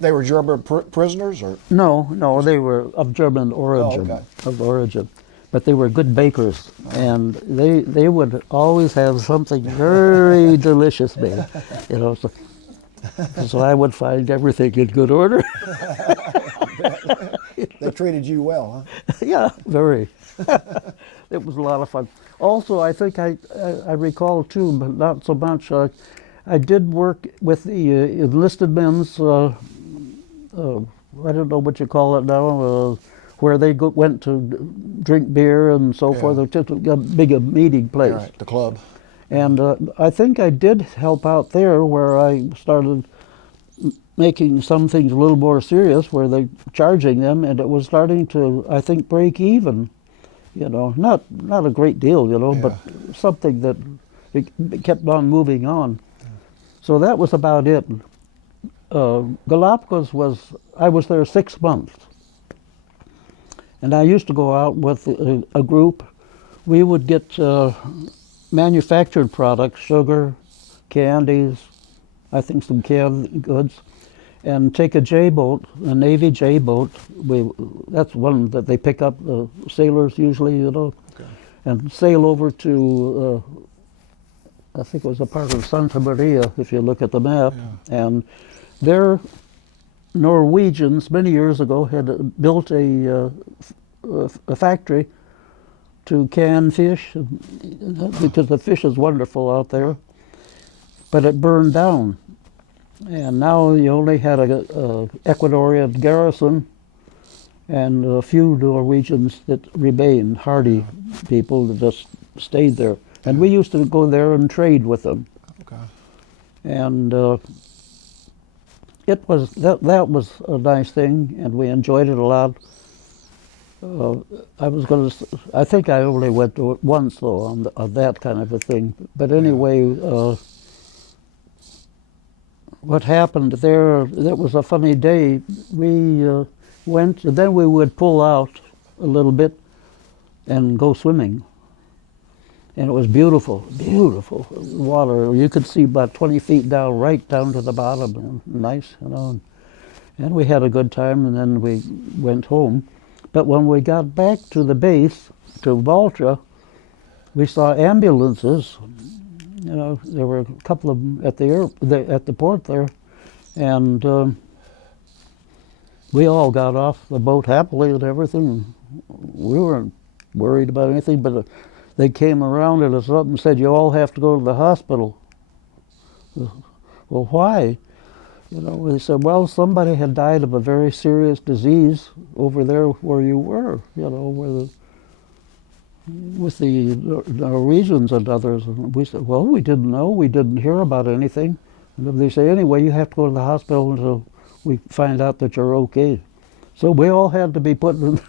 They were German prisoners, or? No, they were of German origin. Oh, okay. Of origin. but they were good bakers, and they would always have something very delicious made, you know. So I would find everything in good order. They treated you well, huh? Yeah, very. It was a lot of fun. Also, I think I recall too, but not so much. I did work with the enlisted men's. I don't know what you call it now. Where they went to drink beer and so forth. It was just a big meeting place. Right, the club. And I think I did help out there, where I started making some things a little more serious, where they charging them, and it was starting to, I think, break even. You know, not a great deal, you know, but something that it kept on moving on. So that was about it. Galapagos I was there 6 months. And I used to go out with a group. We would get manufactured products, sugar, candies, I think some canned goods, and take a J-boat, a Navy J-boat. That's one that they pick up, sailors usually, you know, and sail over to, I think it was a part of Santa Maria, if you look at the map. And there, Norwegians many years ago had built a factory to can fish, because the fish is wonderful out there, but it burned down. And now you only had a Ecuadorian garrison and a few Norwegians that remained, hardy people that just stayed there. And we used to go there and trade with them. And it was that was a nice thing, and we enjoyed it a lot. I think I only went to it once though on that kind of a thing. But anyway, what happened there? That was a funny day. We went, and then we would pull out a little bit and go swimming. And it was beautiful, beautiful water. You could see about 20 feet down, right down to the bottom. And nice, you know. And we had a good time, and then we went home. But when we got back to the base, to Baltra, we saw ambulances. You know, there were a couple of them at the port there, and we all got off the boat happily and everything. We weren't worried about anything, but they came around at us up and said, "You all have to go to the hospital." Well, why? You know, they said, well, somebody had died of a very serious disease over there where you were, you know, with the Norwegians and others. And we said, well, we didn't know. We didn't hear about anything. And they say, anyway, you have to go to the hospital until we find out that you're okay. So we all had to be put in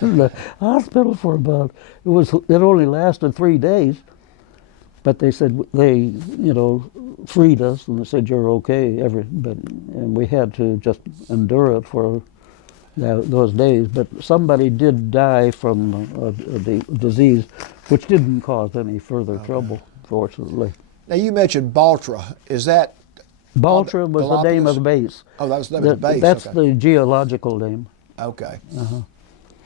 the hospital for about, it only lasted 3 days. But they said you know, freed us, and they said you're okay. And we had to just endure it for those days. But somebody did die from the disease, which didn't cause any further trouble, fortunately. Now you mentioned Baltra. Is that Baltra was the name of the base. Oh, that was the name of the base. That's the geological name. Okay.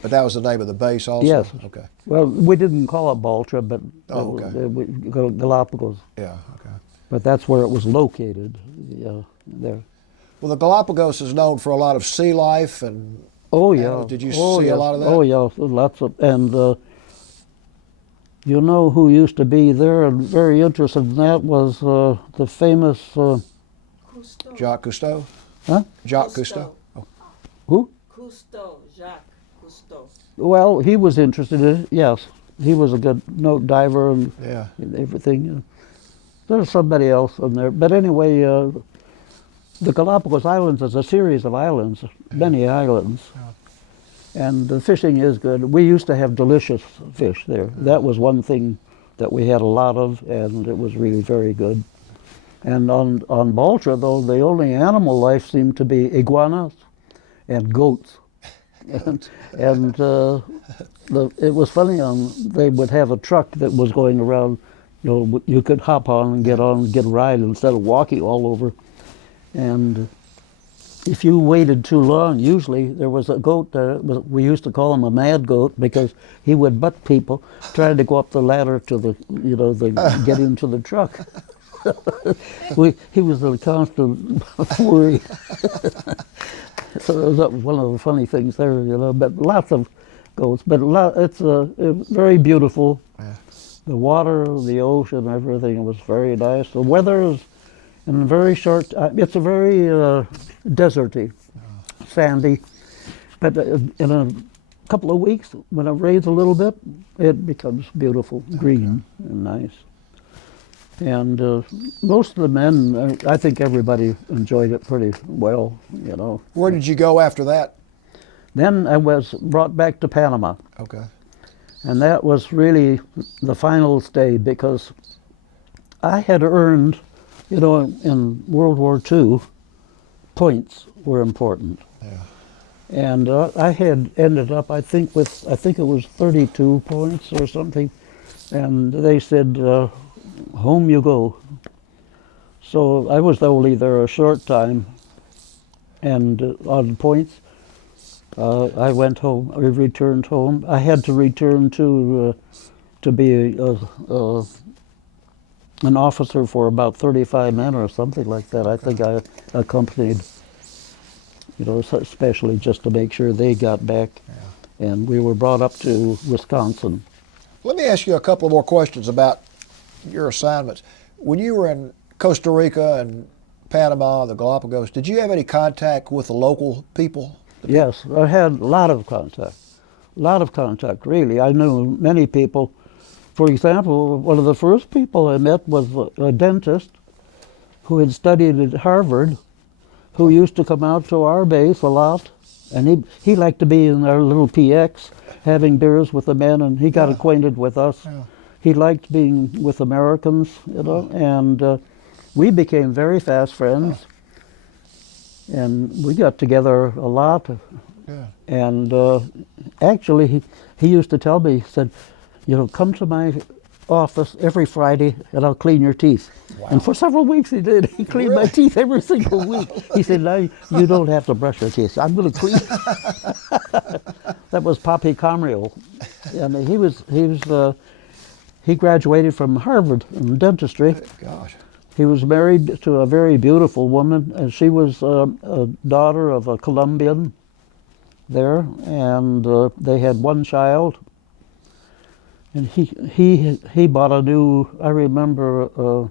But that was the name of the base also? Yes. Okay. Well, we didn't call it Baltra, but Galapagos. Yeah, okay. But that's where it was located, there. Well, the Galapagos is known for a lot of sea life and... Oh, yeah. Did you see a lot of that? Oh, yeah, lots of... And you know who used to be there and very interested in that was the famous... Cousteau. Jacques Cousteau? Huh? Jacques Cousteau? Oh. Who? Cousteau, Jacques Cousteau. Well, he was interested in it, yes. He was a good note diver and everything. There's somebody else in there. But anyway, the Galapagos Islands is a series of islands, many islands. And the fishing is good. We used to have delicious fish there. That was one thing that we had a lot of, and it was really very good. And on Baltra, though, the only animal life seemed to be iguanas and goats. And it was funny, they would have a truck that was going around, you know, you could hop on and get a ride instead of walking all over. And if you waited too long, usually there was a goat there. We used to call him a mad goat because he would butt people trying to go up the ladder to the, get into the truck. He was a constant worry. So that was one of the funny things there, But lots of goats. But it's very beautiful. Yeah. The water, the ocean, everything was very nice. The weather is in a very short. It's a very deserty, sandy. But in a couple of weeks, when it rains a little bit, it becomes beautiful, green and nice. And most of the men, I think everybody enjoyed it pretty well, Where did you go after that? Then I was brought back to Panama. Okay. And that was really the final stay because I had earned, in World War II, points were important. Yeah. And I had ended up, I think it was 32 points or something. And they said, home you go. So I was only there a short time, and on points, I went home. I returned home. I had to return to be an officer for about 35 men or something like that. I think I accompanied, especially just to make sure they got back. Yeah. And we were brought up to Wisconsin. Let me ask you a couple more questions about your assignments. When you were in Costa Rica and Panama, the Galapagos, did you have any contact with the local people? Yes, I had a lot of contact, really. I knew many people. For example, one of the first people I met was a dentist who had studied at Harvard, who used to come out to our base a lot, and he liked to be in our little PX, having beers with the men, and he got acquainted with us. Yeah. He liked being with Americans, and we became very fast friends. And we got together a lot. Yeah. And actually, he used to tell me, he said, come to my office every Friday and I'll clean your teeth. Wow. And for several weeks he did. He cleaned my teeth every single week. He said, now you don't have to brush your teeth. I'm going to clean. That was Papi Camrio. And he graduated from Harvard in dentistry. Gosh. He was married to a very beautiful woman, and she was a daughter of a Colombian there, and they had one child. And he bought a new, I remember,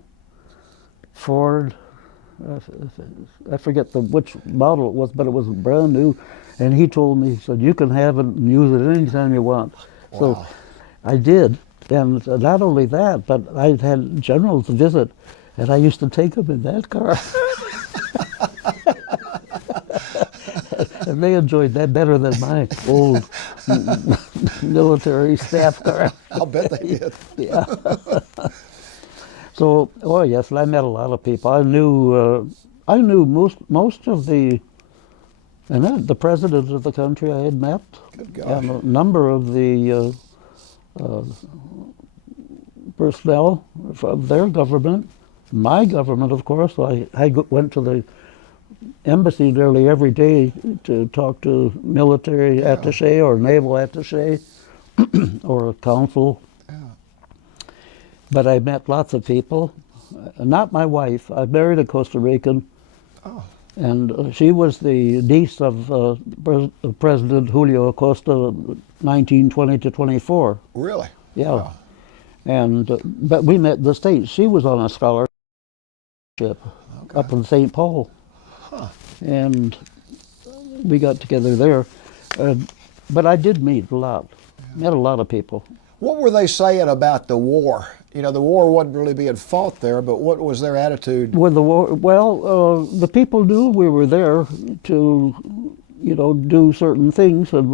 Ford. I forget which model it was, but it was brand new. And he told me, he said, you can have it and use it anytime you want. Wow. So I did, and not only that, but I had generals visit. And I used to take them in that car. And they enjoyed that better than my old military staff car. I'll bet they did. Yeah. So, yes, I met a lot of people. I knew most of the president of the country I had met. Good gosh. And a number of the personnel of their government. My government, of course. I went to the embassy nearly every day to talk to military attaché or naval attaché or a consul. Yeah. But I met lots of people. Not my wife. I married a Costa Rican. Oh. And she was the niece of President Julio Acosta, 1920 to 24. Really? Yeah. Wow. And but we met in the States. She was on a scholarship up in St. Paul. Huh. And we got together there. But I did meet a lot. Yeah. Met a lot of people. What were they saying about the war? The war wasn't really being fought there, but what was their attitude? With the war, well, the people knew we were there to, do certain things. And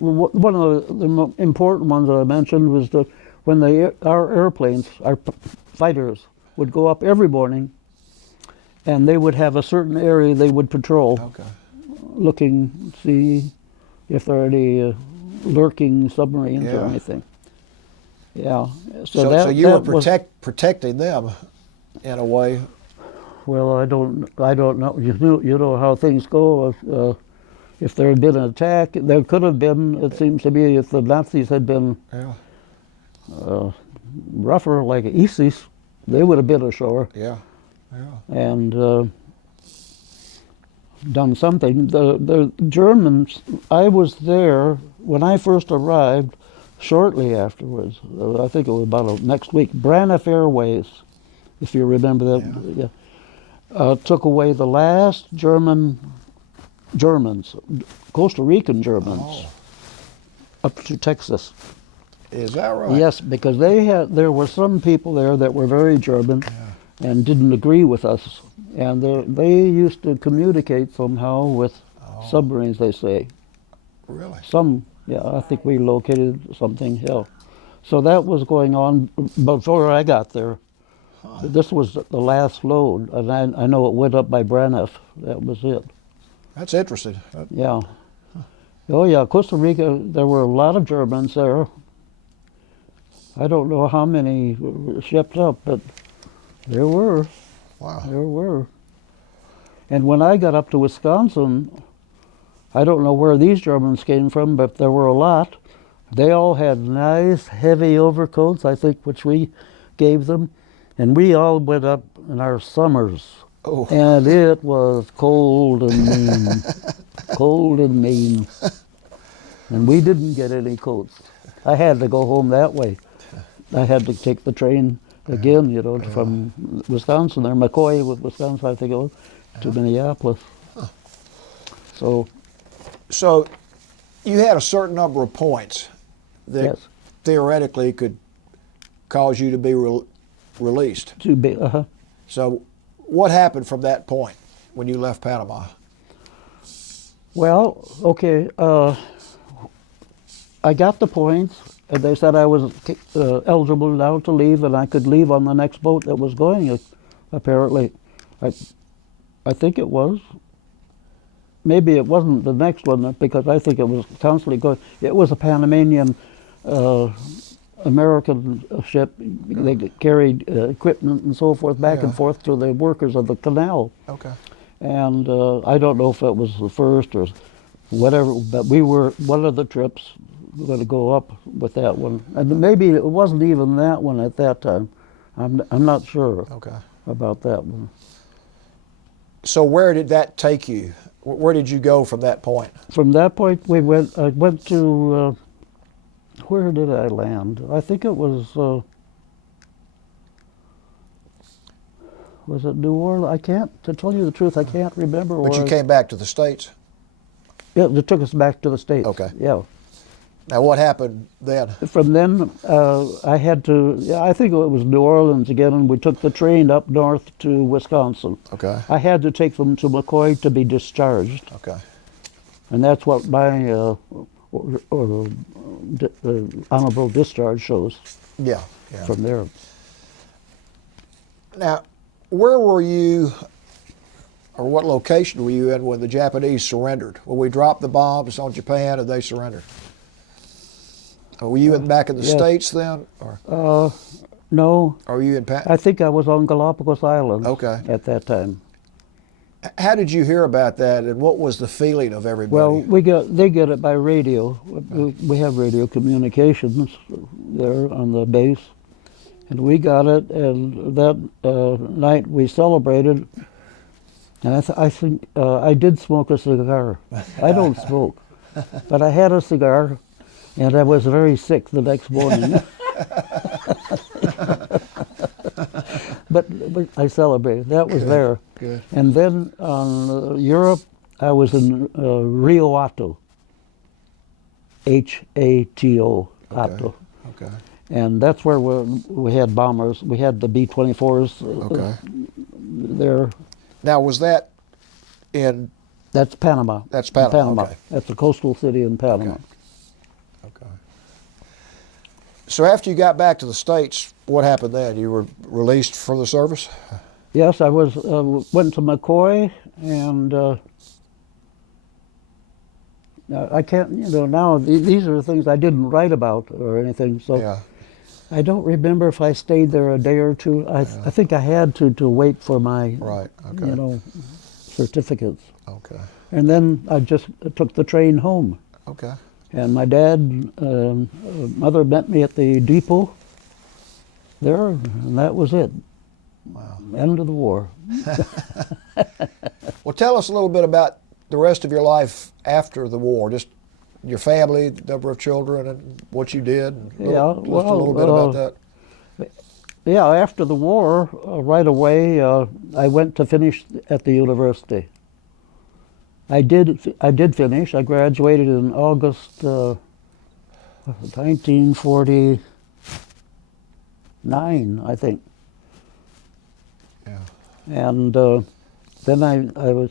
one of the important ones that I mentioned was that when our airplanes, our fighters, would go up every morning, and they would have a certain area they would patrol, looking, see if there are any lurking submarines or anything. Yeah. So you were protecting them in a way. Well, I don't know. You know how things go. If there had been an attack, there could have been. It seems to me if the Nazis had been Yeah. Rougher like ISIS, they would have been ashore. Yeah. Yeah. And done something. The Germans, I was there when I first arrived, shortly afterwards. I think it was about next week. Braniff Airways, if you remember that, took away the last Germans, Costa Rican Germans, up to Texas. Is that right? Yes, because there were some people there that were very German and didn't agree with us. And they used to communicate somehow with submarines, they say. Really? I think we located something, So that was going on before I got there. This was the last load, and I know it went up by Braniff. That was it. That's interesting. Yeah. Oh, yeah, Costa Rica, there were a lot of Germans there. I don't know how many were shipped up, but there were. Wow. There were. And when I got up to Wisconsin, I don't know where these Germans came from, but there were a lot. They all had nice, heavy overcoats, I think, which we gave them. And we all went up in our summers. Oh. And it was cold and mean. Cold and mean. And we didn't get any coats. I had to go home that way. I had to take the train again, from Wisconsin, or McCoy with Wisconsin, I think it was, to Minneapolis. So you had a certain number of points that theoretically could cause you to be released. So what happened from that point when you left Panama? Well, okay, I got the points, and they said I was eligible now to leave, and I could leave on the next boat that was going, apparently. I think it was. Maybe it wasn't the next one, because I think it was constantly going. It was a Panamanian American ship. They carried equipment and so forth back and forth to the workers of the canal. Okay. And I don't know if it was the first or whatever, but we were one of the trips going to go up with that one. And maybe it wasn't even that one at that time. I'm not sure about that one. So where did that take you? Where did you go from that point? From that point, I went to, where did I land? I think it was it New Orleans? To tell you the truth, I can't remember. But you came back to the States? Yeah, they took us back to the States. Okay. Yeah. Now what happened then? From then, I had to, I think it was New Orleans again, and we took the train up north to Wisconsin. Okay. I had to take them to McCoy to be discharged. Okay. And that's what my honorable discharge shows. Yeah. From there. Now, where were you, or what location were you in when the Japanese surrendered? When we dropped the bombs on Japan and they surrendered? Were you back in the States then? Or? No. Or were you in I think I was on Galapagos Island at that time. How did you hear about that, and what was the feeling of everybody? Well, they get it by radio. We have radio communications there on the base, and we got it. And that night we celebrated. And I think I did smoke a cigar. I don't smoke, but I had a cigar, and I was very sick the next morning. But I celebrated. That was there. Good. And then on Europe, I was in Rio Hato. H-A-T-O, Hato. Okay. And that's where we had bombers. We had the B-24s there. Now, was that in... That's Panama. That's Panama. Okay. That's a coastal city in Panama. Okay. So after you got back to the States, what happened then? You were released from the service? Yes, I was. Went to McCoy, and I can't. Now these are things I didn't write about or anything. So I don't remember if I stayed there a day or two. I think I had to wait for my, Right. Okay. you know, certificates. Okay. And then I just took the train home. Okay. And my dad, mother met me at the depot there, and that was it. Wow. End of the war. Well, tell us a little bit about the rest of your life after the war. Just your family, the number of children, and what you did. And just a little bit about that. Yeah, after the war, right away, I went to finish at the university. I did finish. I graduated in August 1949, I think. Yeah. And then I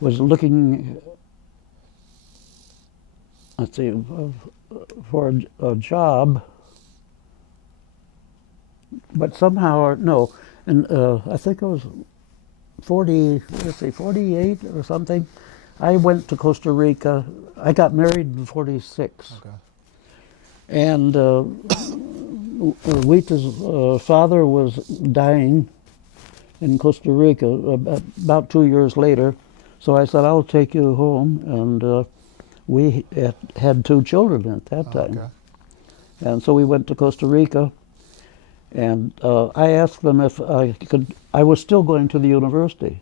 was looking, let's see, for a job, but somehow, no, and I think it was 48 or something. I went to Costa Rica. I got married in 46. Okay. And Wita's father was dying in Costa Rica about 2 years later. So I said, I'll take you home. And we had 2 children at that time. Okay. And so we went to Costa Rica. And I asked them if I could. I was still going to the university.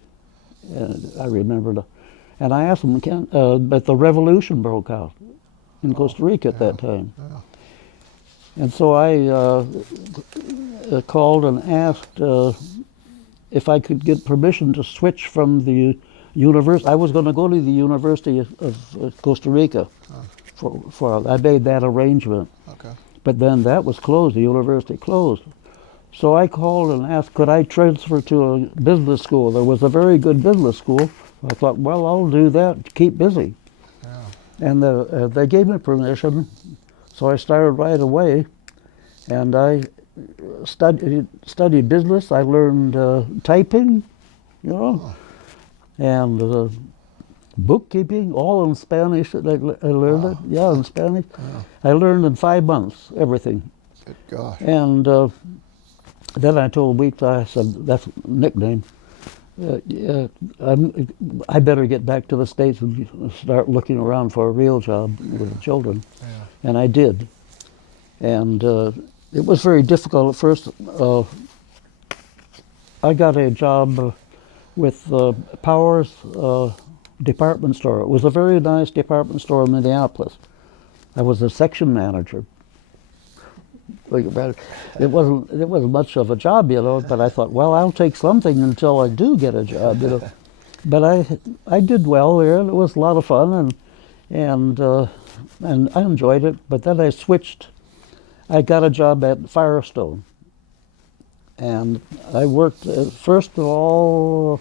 And I remembered. And I asked them, but the revolution broke out in Costa Rica at that time. Yeah. And so I called and asked if I could get permission to switch from the university. I was going to go to the University of Costa Rica. I made that arrangement. Okay. But then that was closed. The university closed. So I called and asked, could I transfer to a business school? There was a very good business school. I thought, well, I'll do that to keep busy. Yeah. And they gave me permission. So I started right away. And I studied business. I learned typing, you know, and bookkeeping, all in Spanish. I learned it. Yeah, in Spanish. Yeah. I learned in 5 months, everything. Good gosh. And then I told Weeks, I said, that's a nickname. I better get back to the States and start looking around for a real job with the children. Yeah. And I did. And it was very difficult at first. I got a job with Powers department store. It was a very nice department store in Minneapolis. I was a section manager. It wasn't much of a job, you know, but I thought, well, I'll take something until I do get a job, you know. But I did well there, and it was a lot of fun, and I enjoyed it. But then I switched. I got a job at Firestone, and I worked first of all.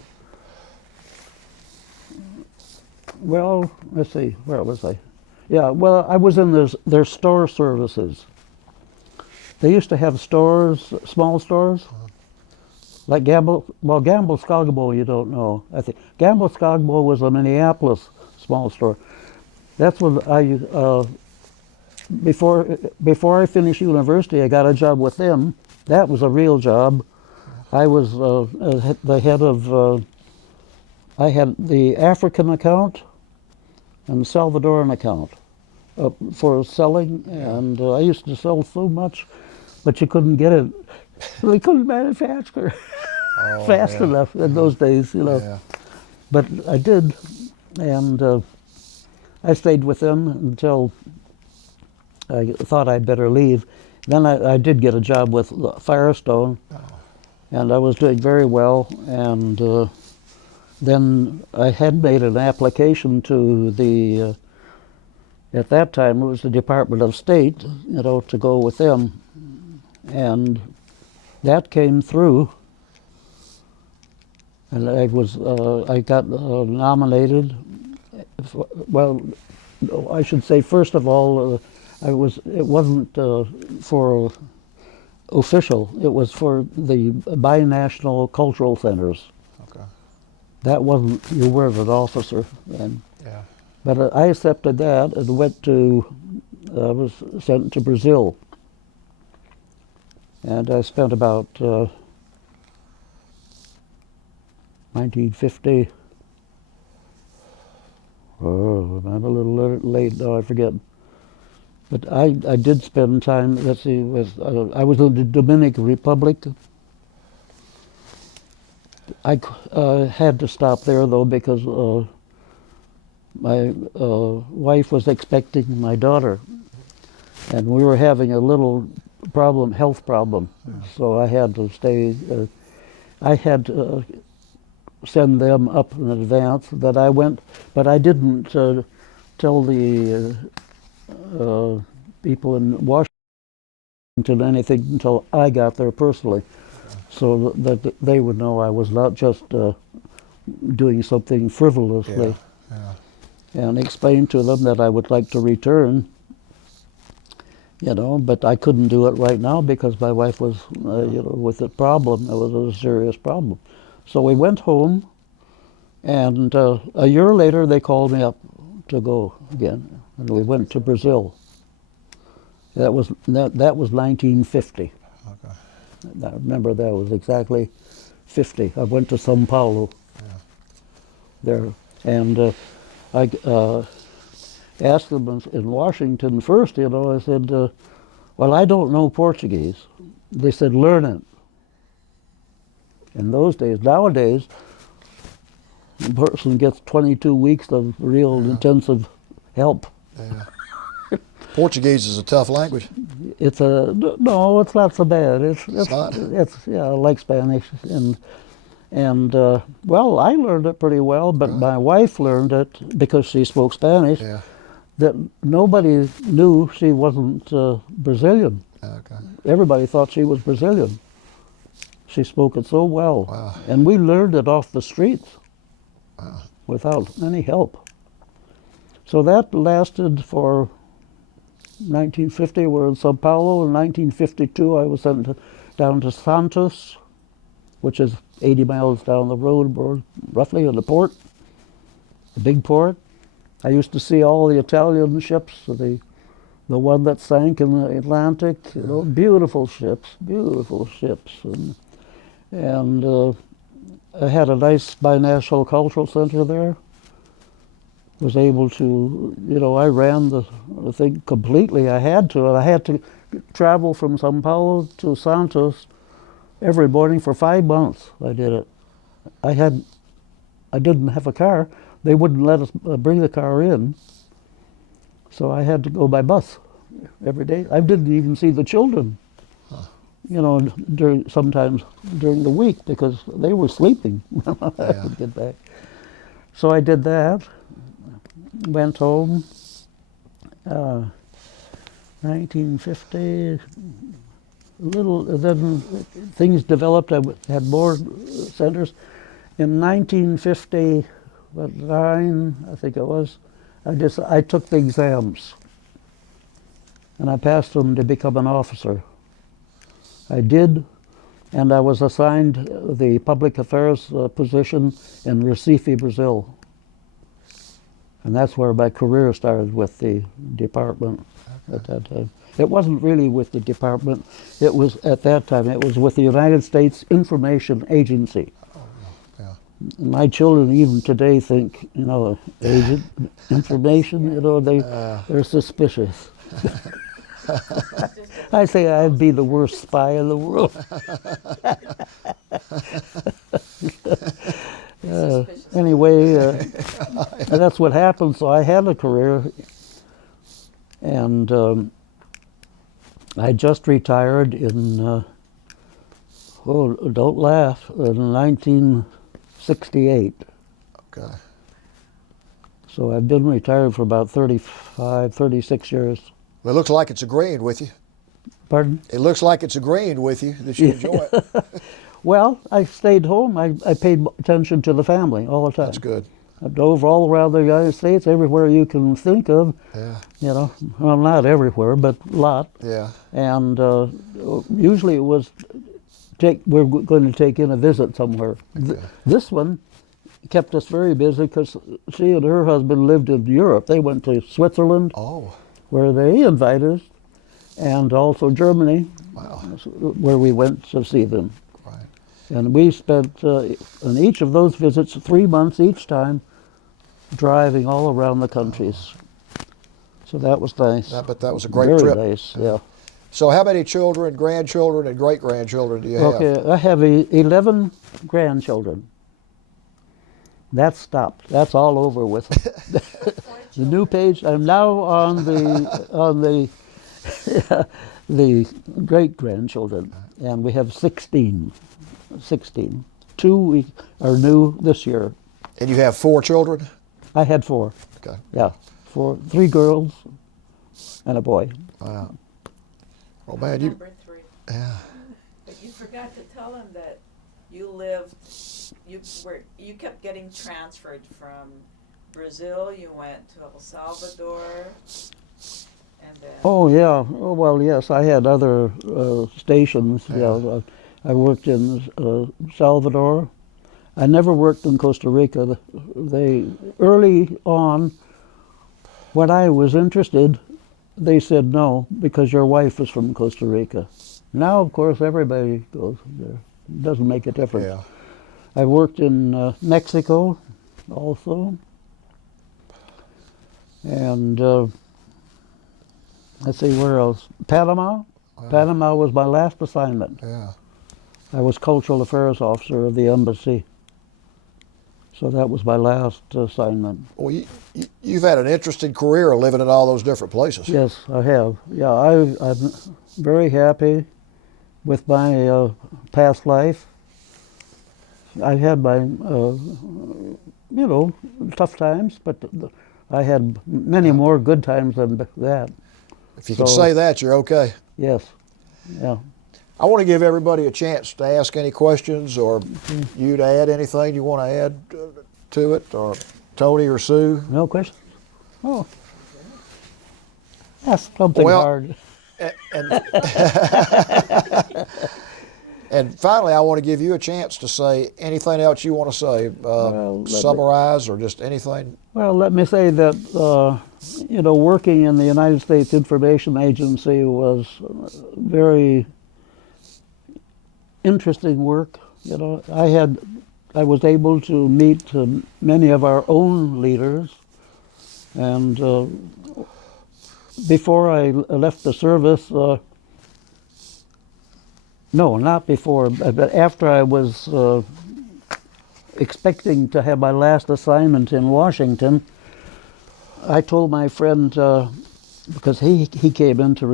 Well, let's see, where was I? Yeah, well, I was in their store services. They used to have stores, small stores, like Gamble-Skogbo, you don't know. I think Gamble-Skogbo was a Minneapolis small store. That's when before I finished university, I got a job with them. That was a real job. I was the head of, I had the African account and Salvadoran account for selling, and I used to sell so much, but you couldn't get it. We couldn't manufacture fast enough in those days, you know. Yeah. But I did, and I stayed with them until I thought I'd better leave. Then I did get a job with Firestone, and I was doing very well. And then I had made an application to the, at that time it was the Department of State, you know, to go with them. And that came through. And I got nominated. Well, I should say, first of all, it wasn't for official. It was for the binational cultural centers. Okay. That wasn't, you weren't an officer then. Yeah. But I accepted that and went to, I was sent to Brazil. And I spent about 1950. Oh, I'm a little late now. I forget. But I did spend time. Let's see, I was in the Dominican Republic. I had to stop there though because my wife was expecting my daughter, and we were having a little health problem. So I had to stay. I had to send them up in advance that I went, but I didn't tell the people in Washington anything until I got there personally, so that they would know I was not just doing something frivolously, and explain to them that I would like to return. But I couldn't do it right now because my wife was, with a problem. It was a serious problem. So we went home, and a year later they called me up to go again, and we went to Brazil. That was 1950. Okay. I remember that was exactly 50. I went to São Paulo there, and I asked them in Washington first. I said, "Well, I don't know Portuguese." They said, "Learn it." In those days, nowadays, a person gets 22 weeks of real intensive help. Yeah. Portuguese is a tough language. No, it's not so bad. It's not? like Spanish, and well, I learned it pretty well, but my wife learned it because she spoke Spanish. Yeah. That nobody knew she wasn't Brazilian. Okay. Everybody thought she was Brazilian. She spoke it so well. Wow. And we learned it off the streets. Wow. Without any help. So that lasted for 1950. We're in Sao Paulo. In 1952, I was sent down to Santos, which is 80 miles down the road, roughly, in the port, the big port. I used to see all the Italian ships, the one that sank in the Atlantic, beautiful ships, and I had a nice binational cultural center there. Was able to, I ran the thing completely. I had to travel from Sao Paulo to Santos every morning for 5 months. I did it. I didn't have a car. They wouldn't let us bring the car in, so I had to go by bus every day. I didn't even see the children, sometimes during the week because they were sleeping when I would get back. So I did that, went home, 1950, then things developed. I had more centers. In 1959, I think it was, I took the exams, and I passed them to become an officer. I did, and I was assigned the public affairs position in Recife, Brazil. And that's where my career started, with the department at that time. It wasn't really with the department. It was, at that time, it was with the United States Information Agency. My children even today think, agent information, they're suspicious. I say I'd be the worst spy in the world. Anyway, that's what happened. So I had a career, and I just retired in, don't laugh, in 1968. Okay. So I've been retired for about 36 years. Well, it looks like it's agreeing with you. Pardon? It looks like it's agreeing with you that you enjoy it. Well, I stayed home. I paid attention to the family all the time. That's good. I drove all around the United States, everywhere you can think of. Yeah. Well, not everywhere, but a lot. Yeah. And usually it was, we're going to take in a visit somewhere. Okay. This one kept us very busy because she and her husband lived in Europe. They went to Switzerland, Oh. where they invited us, and also Germany. Wow. where we went to see them. Right. And we spent on each of those visits 3 months each time driving all around the countries. So that was nice. But that was a great Very trip. nice, yeah. So how many children, grandchildren, and great-grandchildren do you have? Okay, I have 11 grandchildren. That stopped. That's all over with. The new page. I'm now on the the great grandchildren, and we have 16. 16. 2 are new this year. And you have 4 children? I had 4. Okay. Yeah, 4. 3 girls and a boy. Wow. Well, man, you. Number 3. Yeah. But you forgot to tell him that you kept getting transferred from Brazil. You went to El Salvador, and then. Oh yeah. Oh well, yes. I had other stations. Yeah. Yeah. I worked in Salvador. I never worked in Costa Rica. They early on, when I was interested, they said no because your wife is from Costa Rica. Now, of course, everybody goes there. It doesn't make a difference. Yeah. I worked in Mexico also. And let's see, where else? Panama. Wow. Panama was my last assignment. Yeah. I was cultural affairs officer of the embassy. So that was my last assignment. Well, you've had an interesting career living in all those different places. Yes, I have. Yeah, I'm very happy with my past life. I had my, tough times, but I had many more good times than that. If you can say that, you're okay. Yes, yeah. I want to give everybody a chance to ask any questions or you to add anything you want to add to it, or Tony or Sue. No questions? Oh. That's something hard. And finally, I want to give you a chance to say anything else you want to say, summarize or just anything. Well, let me say that, working in the United States Information Agency was very interesting work. I was able to meet many of our own leaders, and before I left the service, no, not before, but after I was expecting to have my last assignment in Washington, I told my friend, because he came in to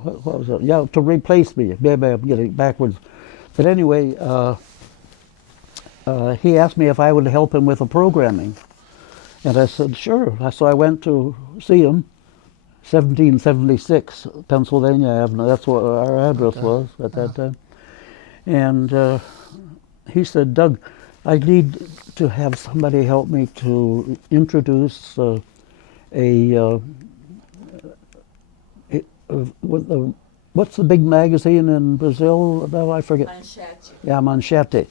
what was it? Yeah, to replace me. Maybe I'm getting backwards. But anyway, he asked me if I would help him with the programming. And I said, sure. So I went to see him, 1776 Pennsylvania Avenue. That's what our address was at that time. And he said, Doug, I need to have somebody help me to introduce what's the big magazine in Brazil? No, I forget. Manchete. Yeah, Manchete.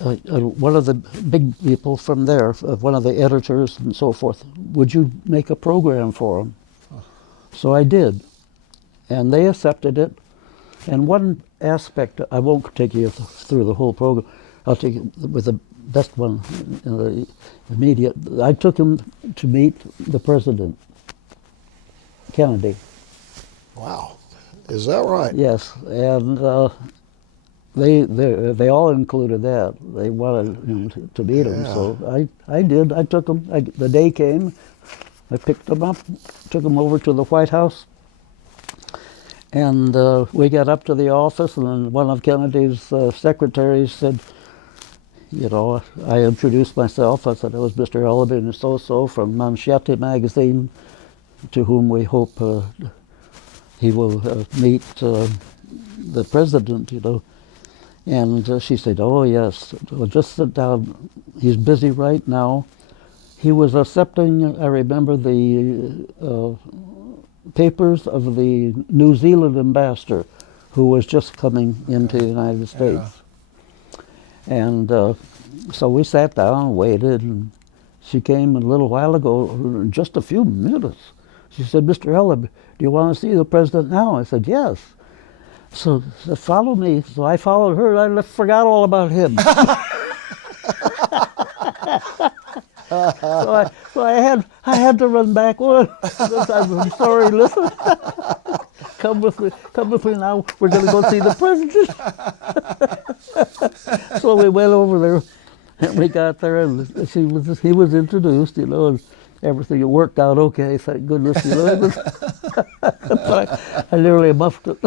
One of the big people from there, one of the editors and so forth, would you make a program for them? So I did. And they accepted it. And one aspect, I won't take you through the whole program, I'll take it with the best one, the immediate. I took him to meet the president, Kennedy. Wow, is that right? Yes, and they all included that. They wanted him to meet him, so I did. I took him. The day came, I picked him up, took him over to the White House, and we got up to the office, and one of Kennedy's secretaries said, I introduced myself. I said I was Mr. Elleby and so from Manchete magazine, to whom we hope he will meet the president, And she said, oh, yes, well, just sit down. He's busy right now. He was accepting, I remember, the papers of the New Zealand ambassador who was just coming into the United States. And so we sat down, waited, and she came a little while ago, just a few minutes. She said, "Mr. Elleby, do you want to see the president now?" I said, "Yes." So follow me. So I followed her. I forgot all about him. So I had to run back. Oh, I'm sorry. Listen, come with me now. We're going to go see the president. So we went over there, and we got there, and he was introduced, and everything worked out okay. Thank goodness, But I nearly muffed it.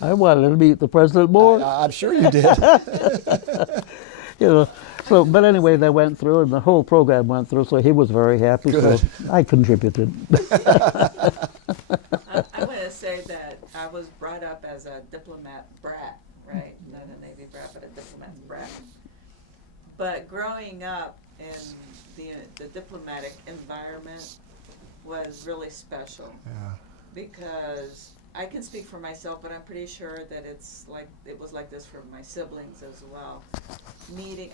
I wanted to meet the president more. I'm sure you did. So, but anyway, they went through, and the whole program went through, so he was very happy. Good. So I contributed. I want to say that I was brought up as a diplomat brat, right? Not a Navy brat, but a diplomat brat. But growing up in the diplomatic environment was really special. Yeah. Because I can speak for myself, but I'm pretty sure that it was like this for my siblings as well.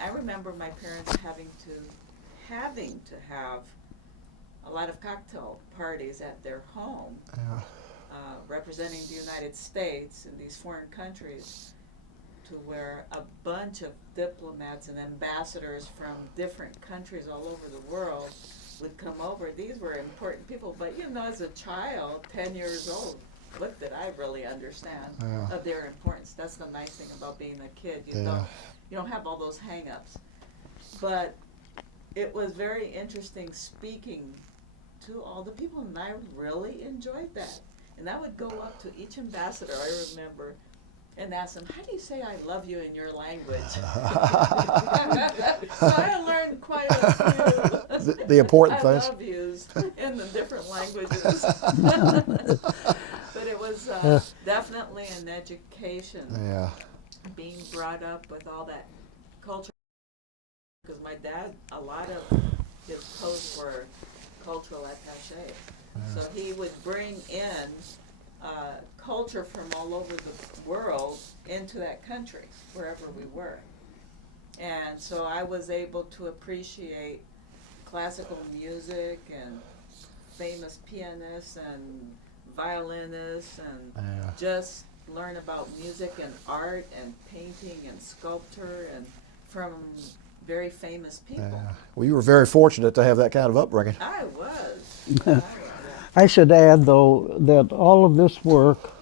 I remember my parents having to have a lot of cocktail parties at their home, Yeah. representing the United States in these foreign countries, to where a bunch of diplomats and ambassadors from different countries all over the world would come over. These were important people, but as a child, 10 years old, what did I really understand of their importance? That's the nice thing about being a kid. You don't have all those hang-ups. But it was very interesting speaking to all the people, and I really enjoyed that. And I would go up to each ambassador, I remember, and ask them, "How do you say I love you in your language?" So I learned quite a few The important I things. love yous in the different languages. But it was definitely an education, Yeah. being brought up with all that culture. Because my dad, a lot of his posts were cultural attachés. So he would bring in culture from all over the world into that country, wherever we were. And so I was able to appreciate classical music and famous pianists and violinists and just learn about music and art and painting and sculpture and from very famous people. Well, you were very fortunate to have that kind of upbringing. I was. I should add, though, that all of this work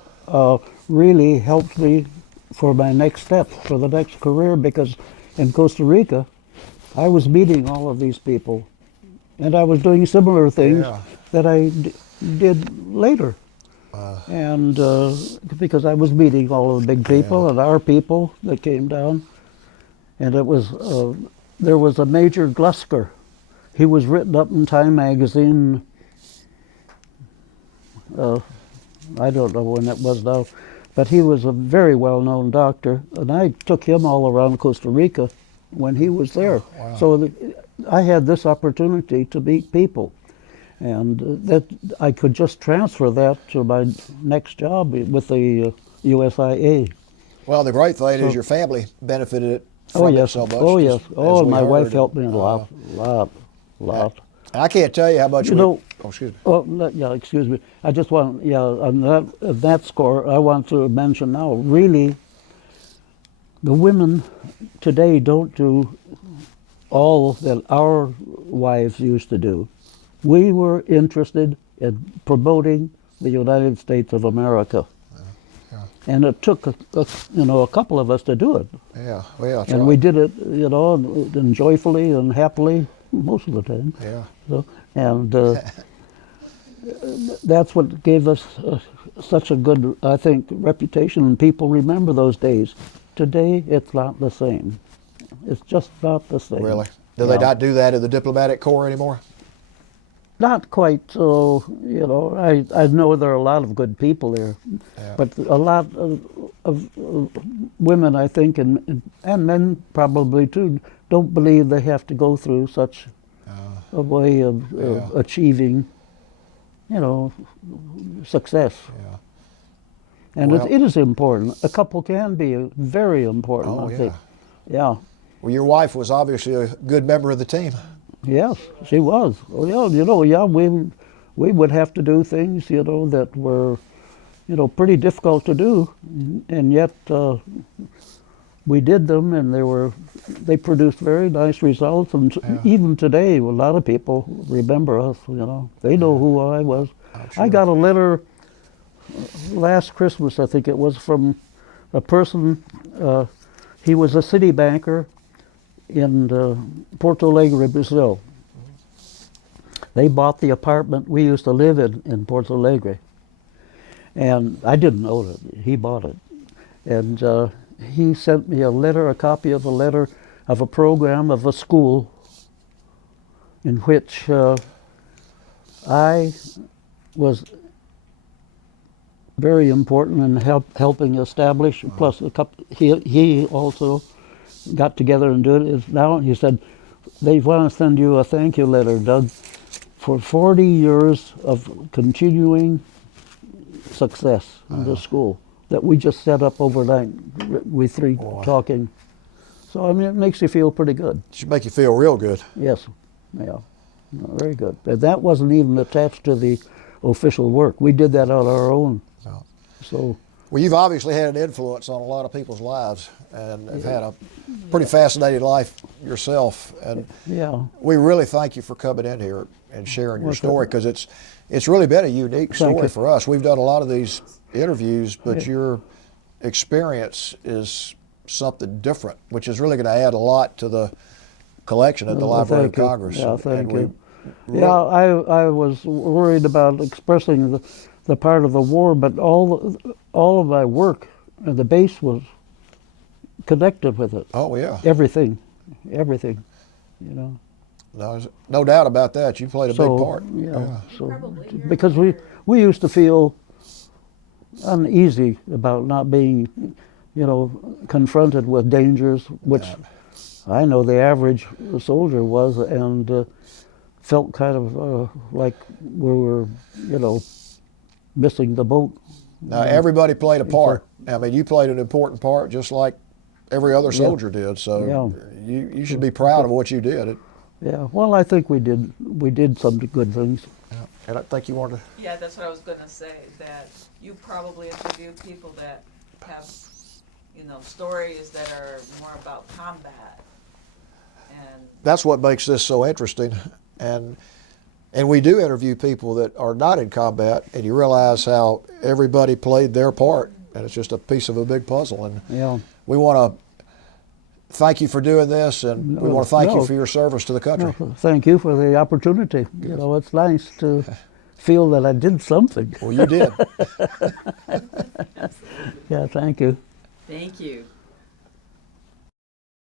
really helped me for my next step, for the next career, because in Costa Rica, I was meeting all of these people, and I was doing similar things that I did later. And because I was meeting all of the big people and our people that came down, and it was there was a Major Glusker. He was written up in Time magazine. I don't know when it was now, but he was a very well-known doctor, and I took him all around Costa Rica when he was there. Wow. So I had this opportunity to meet people, and that I could just transfer that to my next job with the USIA. Well, the great thing is your family benefited from Oh it yes, so much. oh yes, just oh, as and we my wife heard. helped me a lot. I can't tell you how much oh, excuse me. Oh, yeah, excuse me. I just want, on that score, I want to mention now, really, the women today don't do all that our wives used to do. We were interested in promoting the United States of America. And it took, a couple of us to do it. Yeah, well, that's And right. we did it, and joyfully and happily most of the time. Yeah. So, and that's what gave us such a good, I think, reputation, and people remember those days. Today, it's not the same. It's just not the same. Really? Do they not do that in the diplomatic corps anymore? Not quite so, I know there are a lot of good people there, but a lot of women, I think, and men probably too, don't believe they have to go through such a way of achieving, success. Yeah. And Well- it is important. A couple can be very important, Oh, I think. Yeah. Well, your wife was obviously a good member of the team. Yes, she was. Oh, yeah, yeah, we would have to do things, that were, pretty difficult to do, and yet we did them, and they produced very nice results. And even today, a lot of people remember us. They know who I was. Sure. I got a letter last Christmas, I think it was, from a person. He was a city banker in Porto Alegre, Brazil. They bought the apartment we used to live in Porto Alegre. And I didn't know that. He bought it. And he sent me a copy of a letter of a program of a school in which I was very important in helping establish, plus he also got together and did it. Now he said, they want to send you a thank you letter, Doug, for 40 years of continuing success in the school that we just set up overnight, we three talking. So, I mean, it makes you feel pretty good. It should make you feel real good. Yes, yeah, very good. And that wasn't even attached to the official work. We did that on our own. Oh. So. Well, you've obviously had an influence on a lot of people's lives and have had a pretty fascinating life yourself. And we really thank you for coming in here and sharing your story, because it's really been a unique story for us. We've done a lot of these interviews, but your experience is something different, which is really going to add a lot to the collection at the Library of Congress. Yeah, thank you. I was worried about expressing the part of the war, but all of my work, the base was connected with it. Oh yeah. Everything. No doubt about that. You played a big part. Yeah. So because we used to feel uneasy about not being, confronted with dangers, which I know the average soldier was, and felt kind of like we were, missing the boat. Now, everybody played a part. I mean, you played an important part just like every other soldier did, so you should be proud of what you did. Yeah, well, I think we did some good things. Yeah. And I think you wanted to... Yeah, that's what I was going to say, that you probably interview people that have, stories that are more about combat. And that's what makes this so interesting. And we do interview people that are not in combat, and you realize how everybody played their part, and it's just a piece of a big puzzle. And we want to thank you for doing this, and we want to thank you for your service to the country. Thank you for the opportunity. It's nice to feel that I did something. Well, you did. Yeah, thank you. thank you.